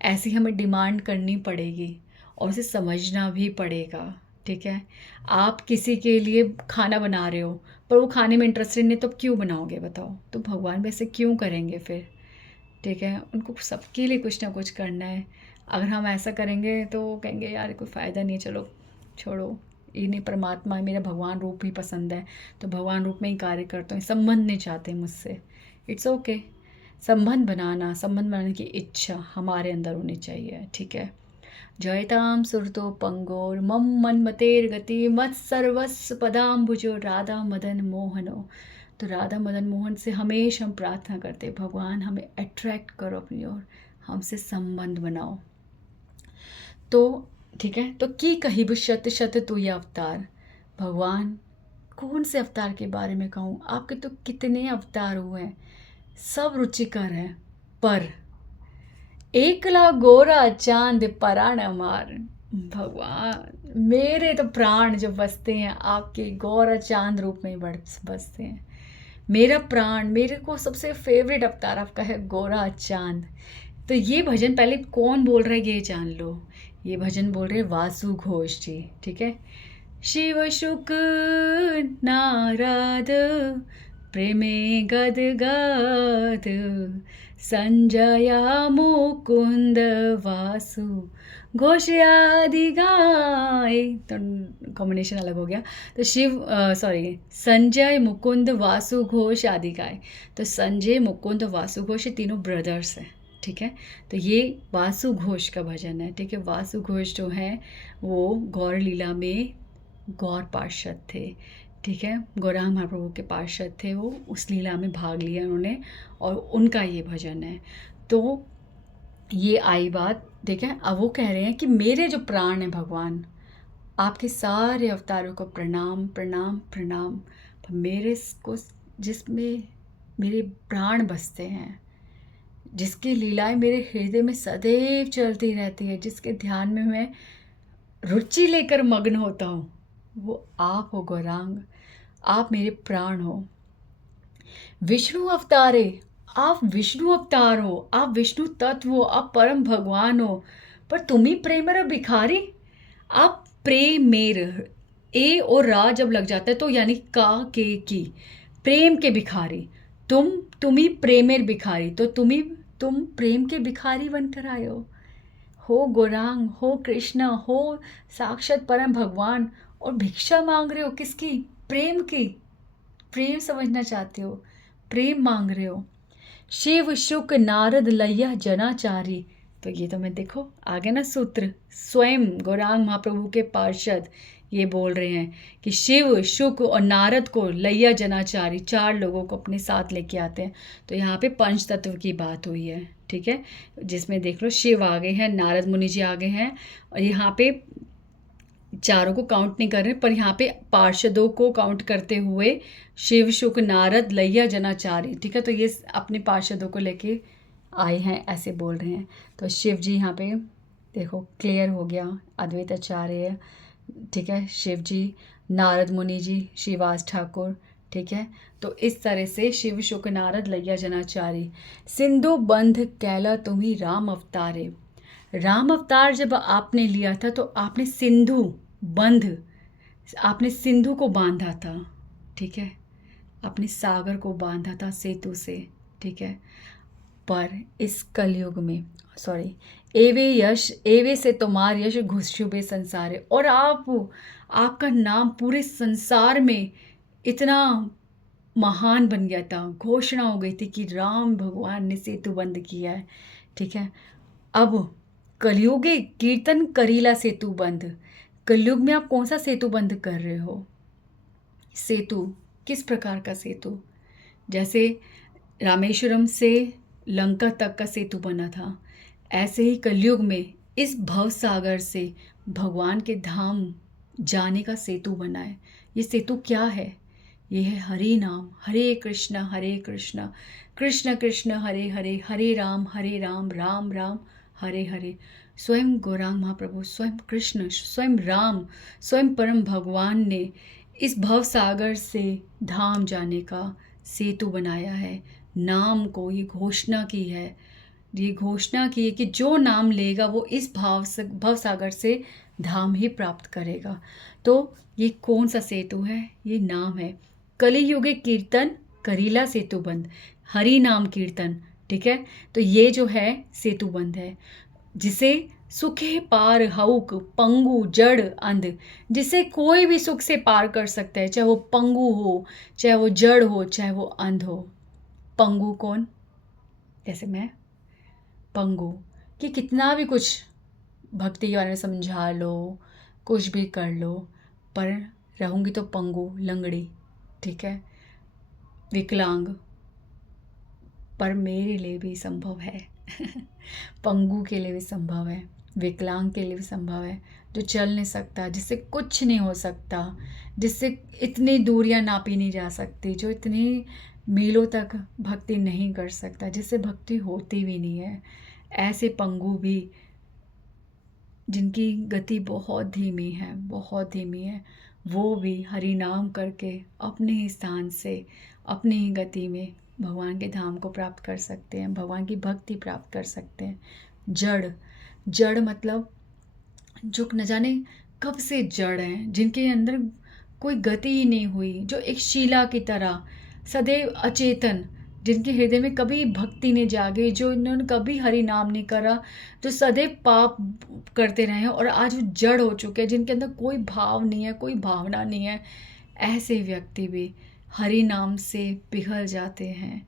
ऐसी हमें डिमांड करनी पड़ेगी और उसे समझना भी पड़ेगा। ठीक है, आप किसी के लिए खाना बना रहे हो, पर वो खाने में इंटरेस्टेड नहीं, तो अब क्यों बनाओगे बताओ? तो भगवान वैसे क्यों करेंगे फिर? ठीक है, उनको सबके लिए कुछ ना कुछ करना है। अगर हम ऐसा करेंगे तो वो कहेंगे यार कोई फ़ायदा नहीं है, चलो छोड़ो, ये नहीं, परमात्मा है, मेरा भगवान रूप भी पसंद है, तो भगवान रूप में ही कार्य करता हूँ, संबंध नहीं चाहते मुझसे, इट्स ओके। संबंध बनाने की इच्छा हमारे अंदर होनी चाहिए। ठीक है, जयताम सुरतो पंगोर मम मन्मतेर्गति मत सर्वस्व पदाम्बुजो राधा मदन मोहनो। तो राधा मदन मोहन से हमेशा हम प्रार्थना करते हैं, भगवान हमें अट्रैक्ट करो अपनी ओर, हमसे संबंध बनाओ। तो ठीक है, तो की कही भी शत शत तू ये अवतार। भगवान कौन से अवतार के बारे में कहूँ, आपके तो कितने अवतार हुए हैं, सब रुचिकर हैं, पर एकला गोरा चांद पराण मार। भगवान, मेरे तो प्राण जो बसते हैं आपके गोरा चांद रूप में ही बसते हैं। मेरा प्राण, मेरे को सबसे फेवरेट अवतार आपका है गोरा चांद। तो ये भजन पहले कौन बोल रहा है ये जान लो। ये भजन बोल रहे हैं वासु घोष जी। ठीक है, शिव शुक नारद प्रेमे गदगद संजया मुकुंद वासु घोष आदि गाय। तो कॉम्बिनेशन अलग हो गया। तो सॉरी, संजय मुकुंद वासु घोष आदि गाय। तो संजय मुकुंद वासु घोष ये तीनों ब्रदर्स हैं। ठीक है, तो ये वासु घोष का भजन है। ठीक है, वासु घोष जो है वो गौर लीला में गौर पार्षद थे। ठीक है, गौरांग महाप्रभु के पार्षद थे, वो उस लीला में भाग लिया उन्होंने, और उनका ये भजन है। तो ये आई बात। ठीक है, अब वो कह रहे हैं कि मेरे जो प्राण हैं भगवान, आपके सारे अवतारों को प्रणाम प्रणाम प्रणाम, पर मेरे को जिसमें मेरे प्राण बसते हैं, जिसकी लीलाएं मेरे हृदय में सदैव चलती रहती है, जिसके ध्यान में मैं रुचि लेकर मग्न होता हूँ, वो आप हो गौरांग, आप मेरे प्राण हो। विष्णु अवतारे, आप विष्णु अवतार हो, आप विष्णु तत्व हो, आप परम भगवान हो, पर तुम ही प्रेमर भिखारी। आप प्रेमेर, ए और रा जब लग जाता है तो यानी का के की, प्रेम के भिखारी। तुम ही प्रेमेर भिखारी, तो तुम प्रेम के भिखारी बनकर आए हो गौरांग, हो कृष्ण, हो साक्षात परम भगवान, और भिक्षा मांग रहे हो किसकी? प्रेम की। प्रेम समझना चाहते हो, प्रेम मांग रहे हो। शिव शुक नारद लय्या जनाचारी, तो ये तो मैं देखो आगे ना सूत्र स्वयं गौरांग महाप्रभु के पार्षद ये बोल रहे हैं कि शिव शुक और नारद को लय्या जनाचारी 4 लोगों को अपने साथ लेके आते हैं। तो यहाँ पे पंच तत्व की बात हुई है, ठीक है, जिसमें देख लो शिव आगे हैं, नारद मुनि जी आगे हैं, और यहाँ पे चारों को काउंट नहीं कर रहे, पर यहाँ पे पार्षदों को काउंट करते हुए शिव शुक नारद लय्या जनाचारी, ठीक है, तो ये अपने पार्षदों को लेके आए हैं ऐसे बोल रहे हैं। तो शिव जी यहाँ पे देखो क्लियर हो गया, अद्वैत आचार्य, ठीक है, शिव जी, नारद मुनि जी, श्रीवास ठाकुर, ठीक है। तो इस तरह से शिव शुक नारद लय्या जनाचारी, सिंधु बंध कैला तुम्ही राम अवतारे। राम अवतार जब आपने लिया था तो आपने सिंधु बंध, आपने सिंधु को बांधा था, ठीक है, आपने सागर को बांधा था सेतु से, ठीक है। पर इस कलयुग में सॉरी, एवे से तुम्हार यश घुसुबे संसार, और आपका नाम पूरे संसार में इतना महान बन गया था, घोषणा हो गई थी कि राम भगवान ने सेतु बंद किया है, ठीक है। अब कलयुगे कीर्तन करीला सेतु बंद, कलयुग में आप कौन सा सेतु बंद कर रहे हो? सेतु किस प्रकार का सेतु? जैसे रामेश्वरम से लंका तक का सेतु बना था, ऐसे ही कलयुग में इस भव सागर से भगवान के धाम जाने का सेतु बना है। ये सेतु क्या है? ये है हरि नाम, हरे कृष्ण कृष्ण कृष्ण हरे हरे, हरे राम राम राम हरे हरे। स्वयं गौरांग महाप्रभु, स्वयं कृष्ण, स्वयं राम, स्वयं परम भगवान ने इस भव सागर से धाम जाने का सेतु बनाया है। नाम को ये घोषणा की है, ये घोषणा की है कि जो नाम लेगा वो इस भव सागर से धाम ही प्राप्त करेगा। तो ये कौन सा सेतु है? ये नाम है। कलियुगे कीर्तन करीला सेतु बंद, हरि नाम कीर्तन, ठीक है। तो ये जो है सेतु बंद है, जिसे सुखे पार हउक पंगु जड़ अंध, जिसे कोई भी सुख से पार कर सकता है, चाहे वो पंगु हो, चाहे वो जड़ हो, चाहे वो अंध हो। पंगु कौन? जैसे मैं पंगु, कि कितना भी कुछ भक्ति के बारे में समझा लो, कुछ भी कर लो, पर रहूँगी तो पंगु, लंगड़ी, ठीक है, विकलांग। पर मेरे लिए भी संभव है पंगु के लिए भी संभव है, विकलांग के लिए भी संभव है, जो चल नहीं सकता, जिससे कुछ नहीं हो सकता, जिससे इतनी दूरियां नापी नहीं जा सकती, जो इतनी मीलों तक भक्ति नहीं कर सकता, जिससे भक्ति होती भी नहीं है। ऐसे पंगु भी, जिनकी गति बहुत धीमी है, बहुत धीमी है, वो भी हरि नाम करके अपने ही स्थान से, अपनी ही गति में भगवान के धाम को प्राप्त कर सकते हैं, भगवान की भक्ति प्राप्त कर सकते हैं। जड़ मतलब जो न जाने कब से जड़ हैं, जिनके अंदर कोई गति ही नहीं हुई, जो एक शीला की तरह सदैव अचेतन, जिनके हृदय में कभी भक्ति नहीं जागी, जो इन्होंने कभी हरि नाम नहीं करा, जो सदैव पाप करते रहे हैं और आज वो जड़ हो चुके हैं, जिनके अंदर कोई भाव नहीं है, कोई भावना नहीं है, ऐसे व्यक्ति भी हरि नाम से पिघल जाते हैं।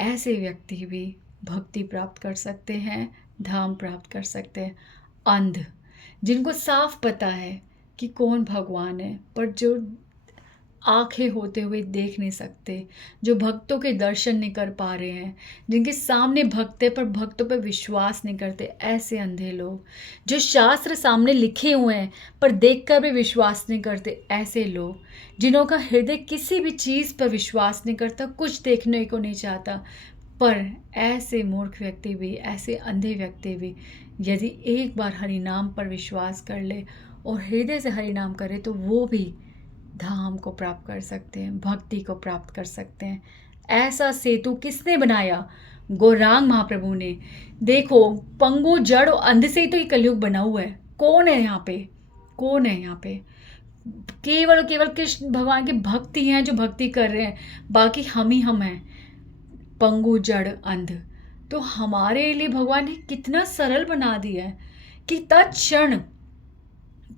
ऐसे व्यक्ति भी भक्ति प्राप्त कर सकते हैं, धाम प्राप्त कर सकते हैं। अंध, जिनको साफ पता है कि कौन भगवान है, पर जो आंखें होते हुए देख नहीं सकते, जो भक्तों के दर्शन नहीं कर पा रहे हैं, जिनके सामने भक्त है पर भक्तों पर विश्वास नहीं करते, ऐसे अंधे लोग, जो शास्त्र सामने लिखे हुए हैं पर देखकर भी विश्वास नहीं करते, ऐसे लोग, जिन्हों का हृदय किसी भी चीज़ पर विश्वास नहीं करता, कुछ देखने को नहीं चाहता, पर ऐसे मूर्ख व्यक्ति भी, ऐसे अंधे व्यक्ति भी यदि एक बार हरि नाम पर विश्वास कर ले और हृदय से हरि नाम करे, तो वो भी धाम को प्राप्त कर सकते हैं, भक्ति को प्राप्त कर सकते हैं। ऐसा सेतु किसने बनाया? गौरांग महाप्रभु ने। देखो, पंगु जड़ और अंध से ही तो ये कलयुग बना हुआ है। कौन है यहाँ पे? कौन है यहाँ पे? केवल और केवल कृष्ण भगवान के भक्त ही हैं जो भक्ति कर रहे हैं, बाकी हम ही हम हैं, पंगु जड़ अंध। तो हमारे लिए भगवान ने कितना सरल बना दिया है कि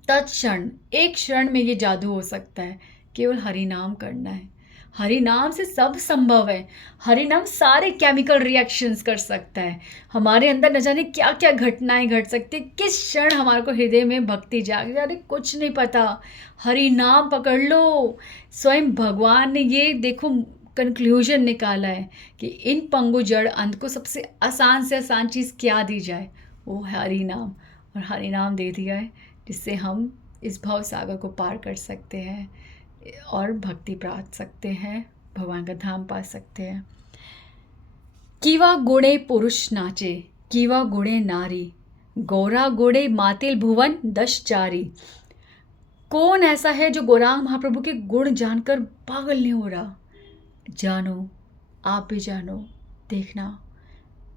तत्क्षण एक क्षण में ये जादू हो सकता है। केवल हरि नाम करना है। हरि नाम से सब संभव है। हरि नाम सारे केमिकल रिएक्शंस कर सकता है। हमारे अंदर न जाने क्या क्या घटनाएं घट सकती, किस क्षण हमारे को हृदय में भक्ति जाग जाए, कुछ नहीं पता। हरि नाम पकड़ लो। स्वयं भगवान ने ये देखो कंक्लूजन निकाला है कि इन पंगु जड़ अंध को सबसे आसान से आसान चीज़ क्या दी जाए, वो है हरि नाम। और हरि नाम दे दिया है जिससे हम इस भव सागर को पार कर सकते हैं और भक्ति प्राप्त सकते हैं, भगवान का धाम पा सकते हैं। किवा गुणे पुरुष नाचे, किवा गुणे नारी, गौरा गुणे मातिल भुवन दश चारी। कौन ऐसा है जो गौरांग महाप्रभु के गुण जानकर पागल नहीं हो रहा? जानो, आप भी जानो, देखना।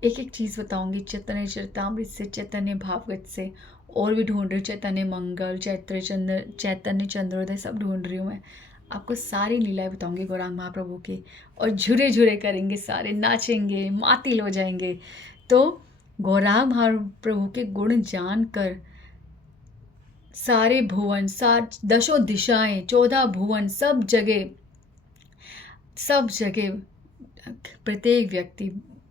एक एक चीज़ बताऊंगी, चैतन्य चरितामृत से, चैतन्य भागवत से, और भी ढूंढ रही हूँ, चैतन्य मंगल, चैतन्य चंद्रोदय, सब ढूंढ रही हूँ मैं। आपको सारी लीलाएं बताऊंगी गौरांग महाप्रभु की, और झुरे झुरे करेंगे सारे, नाचेंगे, मातिल हो जाएंगे। तो गौरांग महाप्रभु के गुण जानकर सारे भुवन, दशों दिशाएं, 14 भुवन, सब जगह प्रत्येक व्यक्ति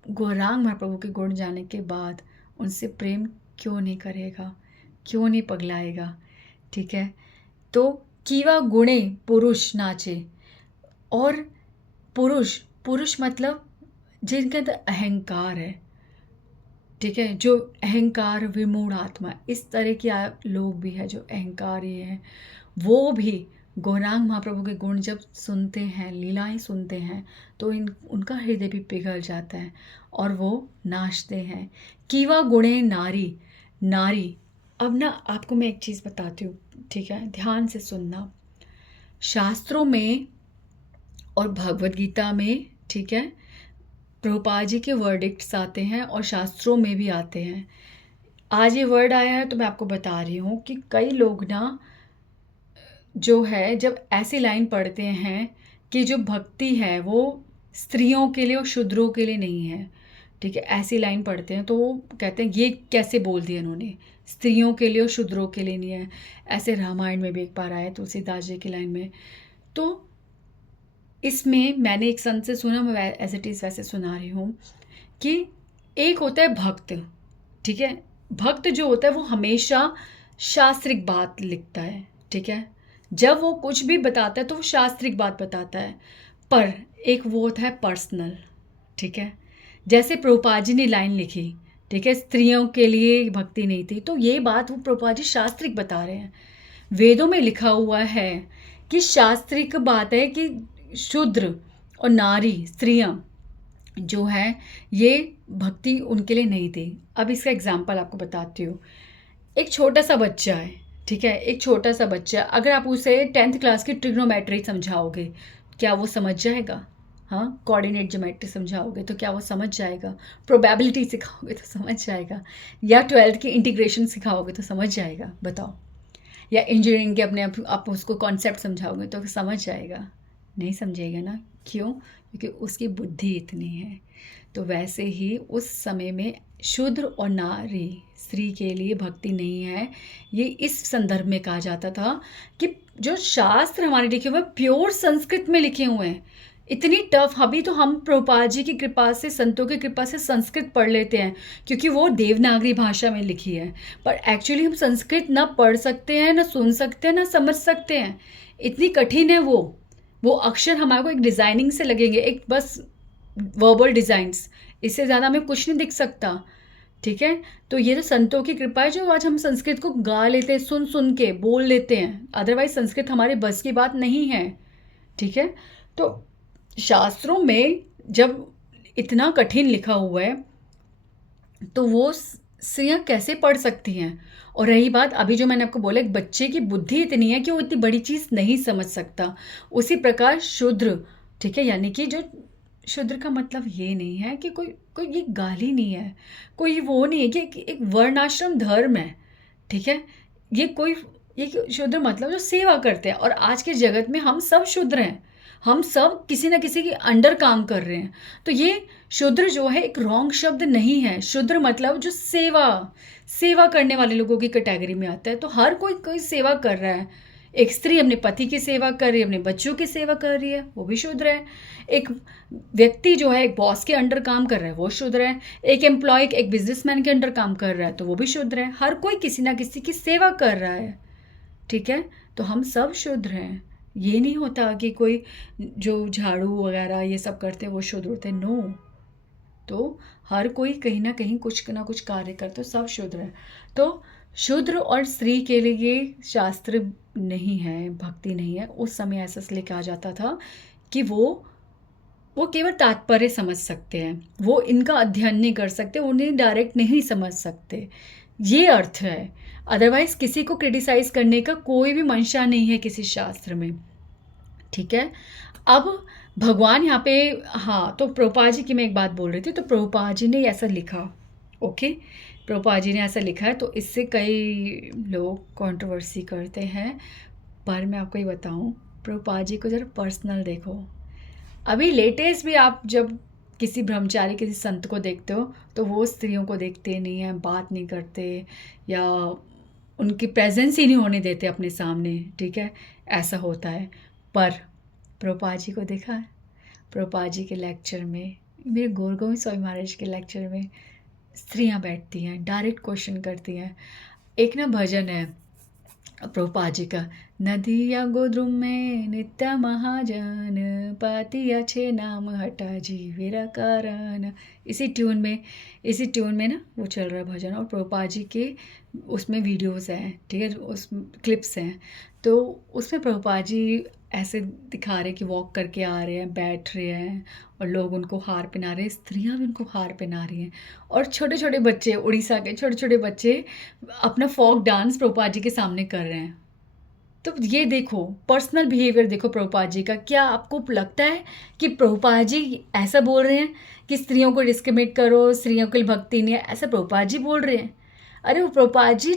गौरांग महाप्रभु के गुण जानने के बाद उनसे प्रेम क्यों नहीं करेगा, क्यों नहीं पगलाएगा? ठीक है। तो कीवा गुणे पुरुष नाचे, और पुरुष मतलब जिनके अंदर अहंकार है, ठीक है, जो अहंकार विमूढ़ आत्मा, इस तरह के लोग भी हैं जो अहंकारी हैं, वो भी गौरांग महाप्रभु के गुण जब सुनते हैं, लीलाएं सुनते हैं, तो उनका हृदय भी पिघल जाता है और वो नाचते हैं। कीवा गुणे नारी। अब ना आपको मैं एक चीज़ बताती हूँ, ठीक है, ध्यान से सुनना। शास्त्रों में और भगवद गीता में, ठीक है, प्रभुपाद जी के वर्डिक्ट्स आते हैं और शास्त्रों में भी आते हैं। आज ये वर्ड आया है तो मैं आपको बता रही हूँ कि कई लोग ना जो है जब ऐसी लाइन पढ़ते हैं कि जो भक्ति है वो स्त्रियों के लिए और शूद्रों के लिए नहीं है, ठीक है, ऐसी लाइन पढ़ते हैं तो वो कहते हैं ये कैसे बोल दिया इन्होंने, स्त्रियों के लिए और शूद्रों के लिए नहीं है। ऐसे रामायण में भी एक बार आया तुलसीदास जी की लाइन में। तो इसमें मैंने एक संत से सुना, मैं एज इट इज़ वैसे सुना रही हूँ कि एक होता है भक्त, ठीक है, भक्त जो होता है वो हमेशा शास्त्रिक बात लिखता है, ठीक है, जब वो कुछ भी बताता है तो वो शास्त्रिक बात बताता है। पर एक वो होता है पर्सनल, ठीक है, जैसे प्रभुपाद जी ने लाइन लिखी, ठीक है, स्त्रियों के लिए भक्ति नहीं थी, तो ये बात वो प्रभुपाद जी शास्त्रिक बता रहे हैं। वेदों में लिखा हुआ है कि शास्त्रिक बात है कि शूद्र और नारी, स्त्रियां जो हैं ये भक्ति उनके लिए नहीं थी। अब इसका एग्जाम्पल आपको बताती हूँ। एक छोटा सा बच्चा है, ठीक है, एक छोटा सा बच्चा, अगर आप उसे 10th क्लास की ट्रिग्नोमेट्री समझाओगे, क्या वो समझ जाएगा? हाँ, कोऑर्डिनेट ज्योमेट्री समझाओगे तो क्या वो समझ जाएगा? प्रोबेबिलिटी सिखाओगे तो समझ जाएगा? या 12th की इंटीग्रेशन सिखाओगे तो समझ जाएगा? बताओ। या इंजीनियरिंग के अपने आप उसको कॉन्सेप्ट समझाओगे तो समझ जाएगा? नहीं समझेगा ना। क्यों? क्योंकि उसकी बुद्धि इतनी है। तो वैसे ही उस समय में शूद्र और नारी, स्त्री के लिए भक्ति नहीं है। ये इस संदर्भ में कहा जाता था कि जो शास्त्र हमारे लिखे हुए प्योर संस्कृत में लिखे हुए हैं, इतनी टफ, अभी तो हम प्रभुपाद जी की कृपा से, संतों की कृपा से संस्कृत पढ़ लेते हैं क्योंकि वो देवनागरी भाषा में लिखी है, पर एक्चुअली हम संस्कृत ना पढ़ सकते हैं, ना सुन सकते हैं, ना समझ सकते हैं। इतनी कठिन है वो अक्षर हमारे को एक डिज़ाइनिंग से लगेंगे, एक बस वर्बल डिज़ाइंस, इससे ज़्यादा हमें कुछ नहीं दिख सकता, ठीक है। तो ये तो संतों की कृपा है जो आज हम संस्कृत को गा लेते हैं, सुन के बोल लेते हैं, अदरवाइज संस्कृत हमारे बस की बात नहीं है, ठीक है। तो शास्त्रों में जब इतना कठिन लिखा हुआ है तो वो स्त्रियाँ कैसे पढ़ सकती हैं? और रही बात अभी जो मैंने आपको बोला, एक बच्चे की बुद्धि इतनी है कि वो इतनी बड़ी चीज़ नहीं समझ सकता। उसी प्रकार शूद्र, ठीक है, यानी कि जो शूद्र का मतलब ये नहीं है कि कोई कोई ये गाली नहीं है, कोई वो नहीं है कि एक वर्णाश्रम धर्म है, ठीक है? ये कोई ये शूद्र मतलब जो सेवा करते हैं, और आज के जगत में हम सब शूद्र हैं, हम सब किसी न किसी के अंडर काम कर रहे हैं। तो ये शूद्र जो है एक रॉन्ग शब्द नहीं है। शूद्र मतलब जो सेवा करने वाले लोगों की कैटेगरी में आता है। तो हर कोई कोई सेवा कर रहा है। एक स्त्री अपने पति की सेवा कर रही है, अपने बच्चों की सेवा कर रही है, वो भी शूद्र है। एक व्यक्ति जो है एक बॉस के अंडर काम कर रहा है, वो शूद्र है। एक एम्प्लॉय एक बिजनेसमैन के अंडर काम कर रहा है, तो वो भी शूद्र है। हर कोई किसी ना किसी की सेवा कर रहा है, ठीक है? तो हम सब शूद्र हैं। ये नहीं होता कि कोई जो झाड़ू वगैरह ये सब करते हैं वो शूद्र होते हैं, नो। तो हर कोई कहीं ना कहीं कुछ ना कुछ कार्य करते, सब शूद्र है। तो शूद्र और स्त्री के लिए ये शास्त्र नहीं है, भक्ति नहीं है। उस समय ऐसा इसलिए कहा जाता था कि वो केवल तात्पर्य समझ सकते हैं, वो इनका अध्ययन नहीं कर सकते, उन्हें डायरेक्ट नहीं समझ सकते, ये अर्थ है। अदरवाइज किसी को क्रिटिसाइज करने का कोई भी मंशा नहीं है किसी शास्त्र में, ठीक है? अब भगवान यहाँ पे, हाँ, तो प्रभुपाद जी की मैं एक बात बोल रही थी। तो प्रभुपाद जी ने ऐसा लिखा, ओके, प्रभुपाद जी ने ऐसा लिखा है। तो इससे कई लोग कंट्रोवर्सी करते हैं, पर मैं आपको ये बताऊँ, प्रभुपाद जी को ज़रा पर्सनल देखो। अभी लेटेस्ट भी आप जब किसी ब्रह्मचारी किसी संत को देखते हो तो वो स्त्रियों को देखते नहीं हैं, बात नहीं करते, या उनकी प्रेजेंस ही नहीं होने देते अपने सामने, ठीक है? ऐसा होता है। पर प्रभुपाद जी को देखा है? प्रभुपाद जी के लेक्चर में, मेरे गोरगोविंद स्वामी महाराज के लेक्चर में स्त्रियां बैठती हैं, डायरेक्ट क्वेश्चन करती हैं। एक ना भजन है प्रभुपाद जी का, नदिया गोद्रुम में नित्य महाजन, पातिया छे नाम हटा जीवेरा कारण। इसी ट्यून में ना वो चल रहा है भजन, और प्रभुपाद जी के उसमें वीडियोस हैं, ठीक है, उस क्लिप्स हैं। तो उसमें प्रभुपाद जी ऐसे दिखा रहे कि वॉक करके आ रहे हैं, बैठ रहे हैं, और लोग उनको हार पहना रहे हैं, स्त्रियां भी उनको हार पहना रही हैं, और छोटे छोटे बच्चे, उड़ीसा के छोटे छोटे बच्चे अपना फोक डांस प्रभुपाद जी के सामने कर रहे हैं। तो ये देखो, पर्सनल बिहेवियर देखो प्रभुपाद जी का। क्या आपको लगता है कि प्रभुपाद जी ऐसा बोल रहे हैं कि स्त्रियों को डिस्क्रिमिनेट करो, स्त्रियों के लिए भक्ति नहीं है, ऐसा प्रभुपाद जी बोल रहे हैं? अरे वो प्रभुपाद जी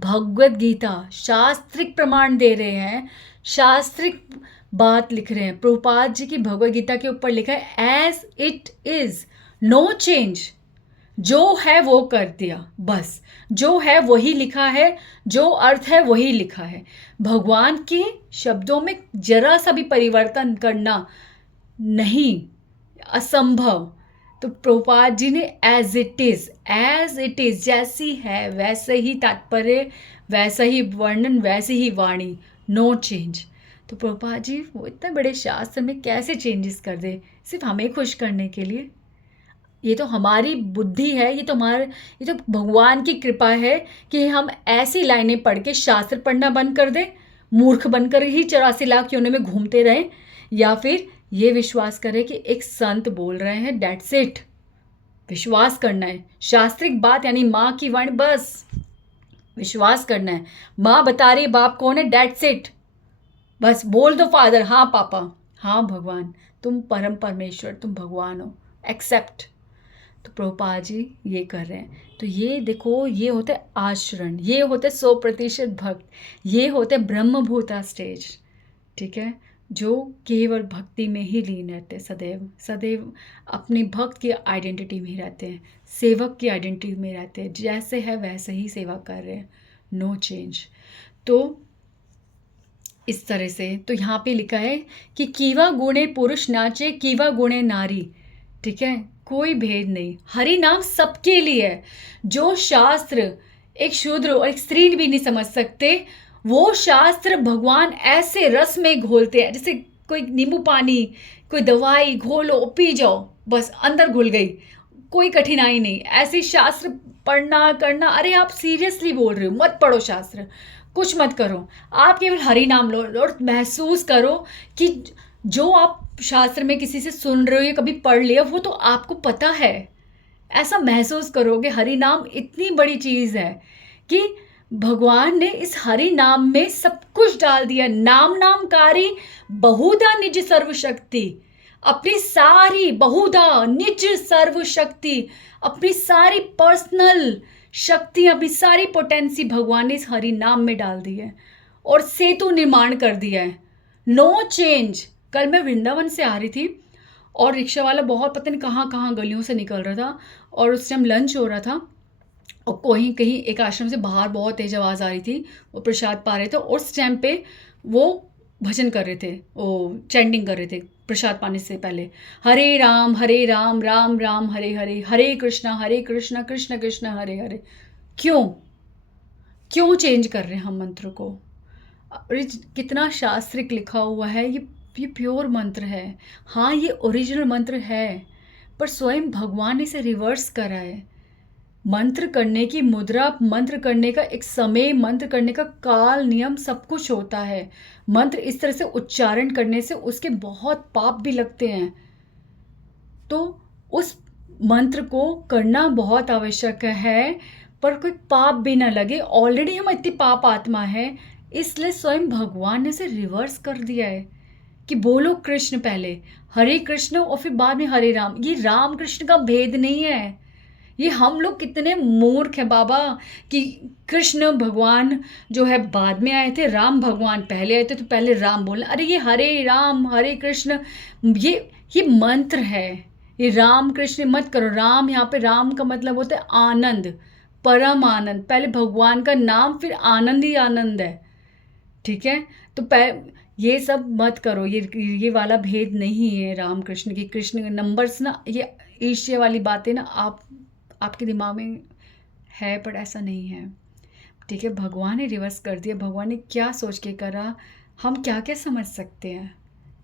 भगवत गीता शास्त्रिक प्रमाण दे रहे हैं, शास्त्रिक बात लिख रहे हैं। प्रभुपाद जी की भगवत गीता के ऊपर लिखा है as it is, no change. जो है वो कर दिया, बस जो है वही लिखा है, जो अर्थ है वही लिखा है। भगवान के शब्दों में जरा सा भी परिवर्तन करना नहीं, असंभव। तो प्रभुपाद जी ने एज इट इज जैसी है वैसे ही तात्पर्य, वैसा ही वर्णन, वैसी ही वाणी, नो चेंज। तो प्रभुपाद जी वो इतने बड़े शास्त्र में कैसे चेंजेस कर दे सिर्फ हमें खुश करने के लिए? ये तो हमारी बुद्धि है, ये तो भगवान की कृपा है कि हम ऐसी लाइनें पढ़ के शास्त्र पढ़ना बंद कर दें, मूर्ख बनकर ही 84 लाख योनियों में घूमते रहें, या फिर ये विश्वास करें कि एक संत बोल रहे हैं, डेट्स इट। विश्वास करना है, शास्त्रिक बात यानी माँ की वाणी, बस विश्वास करना है। माँ बता रही बाप कौन है, डेट्स इट। बस बोल दो फादर, हाँ पापा, हाँ भगवान, तुम परम परमेश्वर, तुम भगवान हो, एक्सेप्ट। तो प्रभुपाद जी ये कर रहे हैं। तो ये देखो, ये होते आचरण, ये होते 100% भक्त, ये होते ब्रह्मभूता स्टेज, ठीक है, जो केवल भक्ति में ही लीन रहते हैं, सदैव सदैव अपने भक्त की आइडेंटिटी में ही रहते हैं, सेवक की आइडेंटिटी में रहते हैं, जैसे है वैसे ही सेवा कर रहे हैं, नो चेंज। तो इस तरह से तो यहाँ पे लिखा है कि कीवा गुणे पुरुष नाचे, कीवा गुणे नारी, ठीक है, कोई भेद नहीं, हरि नाम सबके लिए है। जो शास्त्र एक शूद्र और एक स्त्री भी नहीं समझ सकते, वो शास्त्र भगवान ऐसे रस में घोलते हैं, जैसे कोई नींबू पानी, कोई दवाई घोलो पी जाओ, बस अंदर घुल गई, कोई कठिनाई नहीं। ऐसे शास्त्र पढ़ना करना, अरे आप सीरियसली बोल रहे हो, मत पढ़ो शास्त्र, कुछ मत करो, आप केवल हरि नाम लो और महसूस करो कि जो आप शास्त्र में किसी से सुन रहे हो या कभी पढ़ लिया वो तो आपको पता है। ऐसा महसूस करोगे, हरि नाम इतनी बड़ी चीज़ है कि भगवान ने इस हरि नाम में सब कुछ डाल दिया। नाम नामकारी बहुधा निज सर्वशक्ति, अपनी सारी बहुधा निज सर्व शक्ति, अपनी सारी पर्सनल शक्ति, अपनी सारी पोटेंसी भगवान ने इस हरि नाम में डाल दी है और सेतु निर्माण कर दिया है। No change. कल मैं वृंदावन से आ रही थी और रिक्शा वाला बहुत पता नहीं कहाँ कहाँ गलियों से निकल रहा था और उस टाइम लंच हो रहा था और कहीं कहीं एक आश्रम से बाहर बहुत तेज आवाज़ आ रही थी, वो प्रसाद पा रहे थे और उस टाइम पे वो भजन कर रहे थे, वो चैंटिंग कर रहे थे प्रसाद पाने से पहले, हरे राम राम राम हरे हरे, हरे कृष्णा कृष्ण कृष्ण हरे हरे। क्यों क्यों चेंज कर रहे हैं हम मंत्र को? अरे कितना शास्त्रिक लिखा हुआ है, ये प्योर मंत्र है। हाँ, ये ओरिजिनल मंत्र है, पर स्वयं भगवान ने इसे रिवर्स करा है। मंत्र करने की मुद्रा, मंत्र करने का एक समय, मंत्र करने का काल, नियम सब कुछ होता है। मंत्र इस तरह से उच्चारण करने से उसके बहुत पाप भी लगते हैं, तो उस मंत्र को करना बहुत आवश्यक है, पर कोई पाप भी ना लगे। ऑलरेडी हम इतनी पाप आत्मा है, इसलिए स्वयं भगवान ने इसे रिवर्स कर दिया है कि बोलो कृष्ण पहले, हरे कृष्ण और फिर बाद में हरे राम। ये राम कृष्ण का भेद नहीं है। ये हम लोग कितने मूर्ख हैं बाबा कि कृष्ण भगवान जो है बाद में आए थे, राम भगवान पहले आए थे, तो पहले राम बोलना। अरे ये हरे राम हरे कृष्ण, ये मंत्र है। ये राम कृष्ण मत करो। राम, यहाँ पे राम का मतलब होता है आनंद, परम आनंद। पहले भगवान का नाम, फिर आनंद ही आनंद है, ठीक है? तो ये सब मत करो। ये वाला भेद नहीं है राम कृष्ण की। कृष्ण नंबर्स ना, ये ईर्ष्या वाली बातें ना आपके दिमाग में है, पर ऐसा नहीं है, ठीक है? भगवान ने रिवर्स कर दिया। भगवान ने क्या सोच के करा, हम क्या क्या समझ सकते हैं?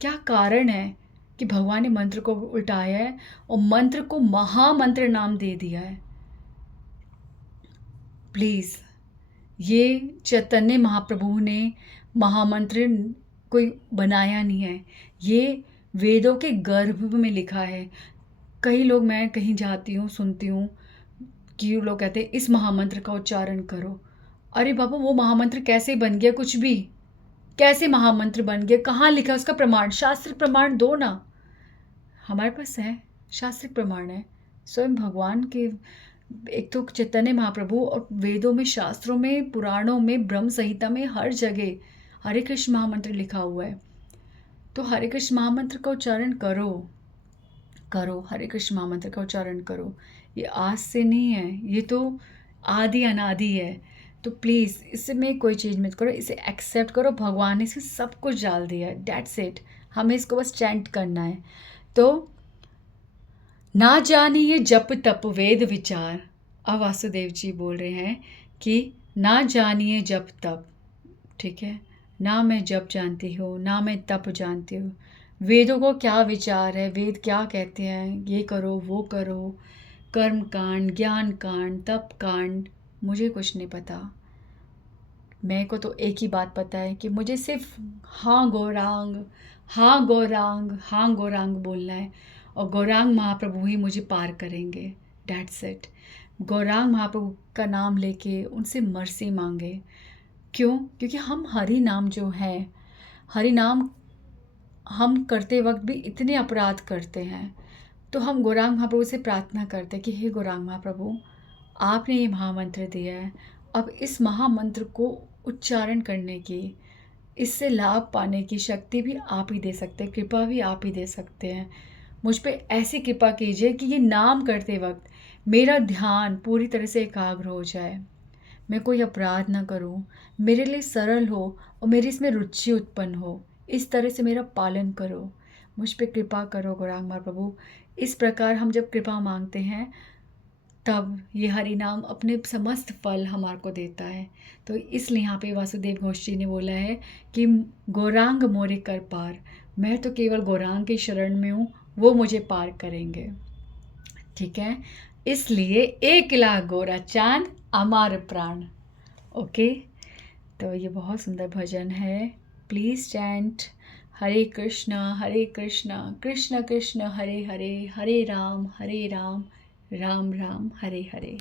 क्या कारण है कि भगवान ने मंत्र को उल्टाया है और मंत्र को महामंत्र नाम दे दिया है? प्लीज़, ये चैतन्य महाप्रभु ने महामंत्र कोई बनाया नहीं है, ये वेदों के गर्भ में लिखा है। कई लोग, मैं कहीं जाती हूँ सुनती हूँ कि लोग कहते हैं इस महामंत्र का उच्चारण करो। अरे बाबा, वो महामंत्र कैसे बन गया? कुछ भी कैसे महामंत्र बन गया? कहाँ लिखा उसका प्रमाण? शास्त्रिक प्रमाण दो ना। हमारे पास है, शास्त्रिक प्रमाण है स्वयं भगवान के। एक तो चैतन्य महाप्रभु, और वेदों में, शास्त्रों में, पुराणों में, ब्रह्म संहिता में, हर जगह हरे कृष्ण महामंत्र लिखा हुआ है। तो हरे कृष्ण महामंत्र का उच्चारण करो, हरे कृष्ण महामंत्र का उच्चारण करो। ये आज से नहीं है, ये तो आदि अनादि है। तो प्लीज़ इसमें कोई चीज़ मत करो, इसे एक्सेप्ट करो। भगवान ने इसमें सब कुछ डाल दिया है, डेट्स इट। हमें इसको बस चैंट करना है। तो ना जानिए जप तप वेद विचार। अब वासुदेव जी बोल रहे हैं कि ना जानिए जप तप, ठीक है? ना मैं जप जानती हूँ, ना मैं तप जानती हूँ। वेदों को क्या विचार है, वेद क्या कहते हैं, ये करो वो करो, कर्म कांड, ज्ञान कांड, तप कांड, मुझे कुछ नहीं पता। मेरे को तो एक ही बात पता है कि मुझे सिर्फ हाँ गौरांग, हाँ गौरांग, हाँ गौरांग बोलना है, और गौरांग महाप्रभु ही मुझे पार करेंगे। That's it. गौरांग महाप्रभु का नाम लेके उनसे मर्सी मांगे। क्यों? क्योंकि हम हरि नाम जो है, हरि नाम हम करते वक्त भी इतने अपराध करते हैं, तो हम गौरांग महाप्रभु से प्रार्थना करते हैं कि हे गौरांग महाप्रभु, आपने ये महामंत्र दिया है, अब इस महामंत्र को उच्चारण करने की, इससे लाभ पाने की शक्ति भी आप ही दे सकते हैं, कृपा भी आप ही दे सकते हैं। मुझ पे ऐसी कृपा कीजिए कि ये नाम करते वक्त मेरा ध्यान पूरी तरह से एकाग्र हो जाए, मैं कोई अपराध ना करूं, मेरे लिए सरल हो और मेरी इसमें रुचि उत्पन्न हो। इस तरह से मेरा पालन करो, मुझ पे कृपा करो गौरांग महाप्रभु। इस प्रकार हम जब कृपा मांगते हैं, तब ये हरि नाम अपने समस्त फल हमारे को देता है। तो इसलिए यहाँ पे वासुदेव घोष जी ने बोला है कि गौरांग मोरे कर पार। मैं तो केवल गौरांग के शरण में हूँ, वो मुझे पार करेंगे, ठीक है? इसलिए एक लाख गोरा चांद अमार प्राण। ओके, तो ये बहुत सुंदर भजन है। Please chant Hare Krishna Krishna Krishna Hare Hare, Hare Ram Ram Ram Hare Hare.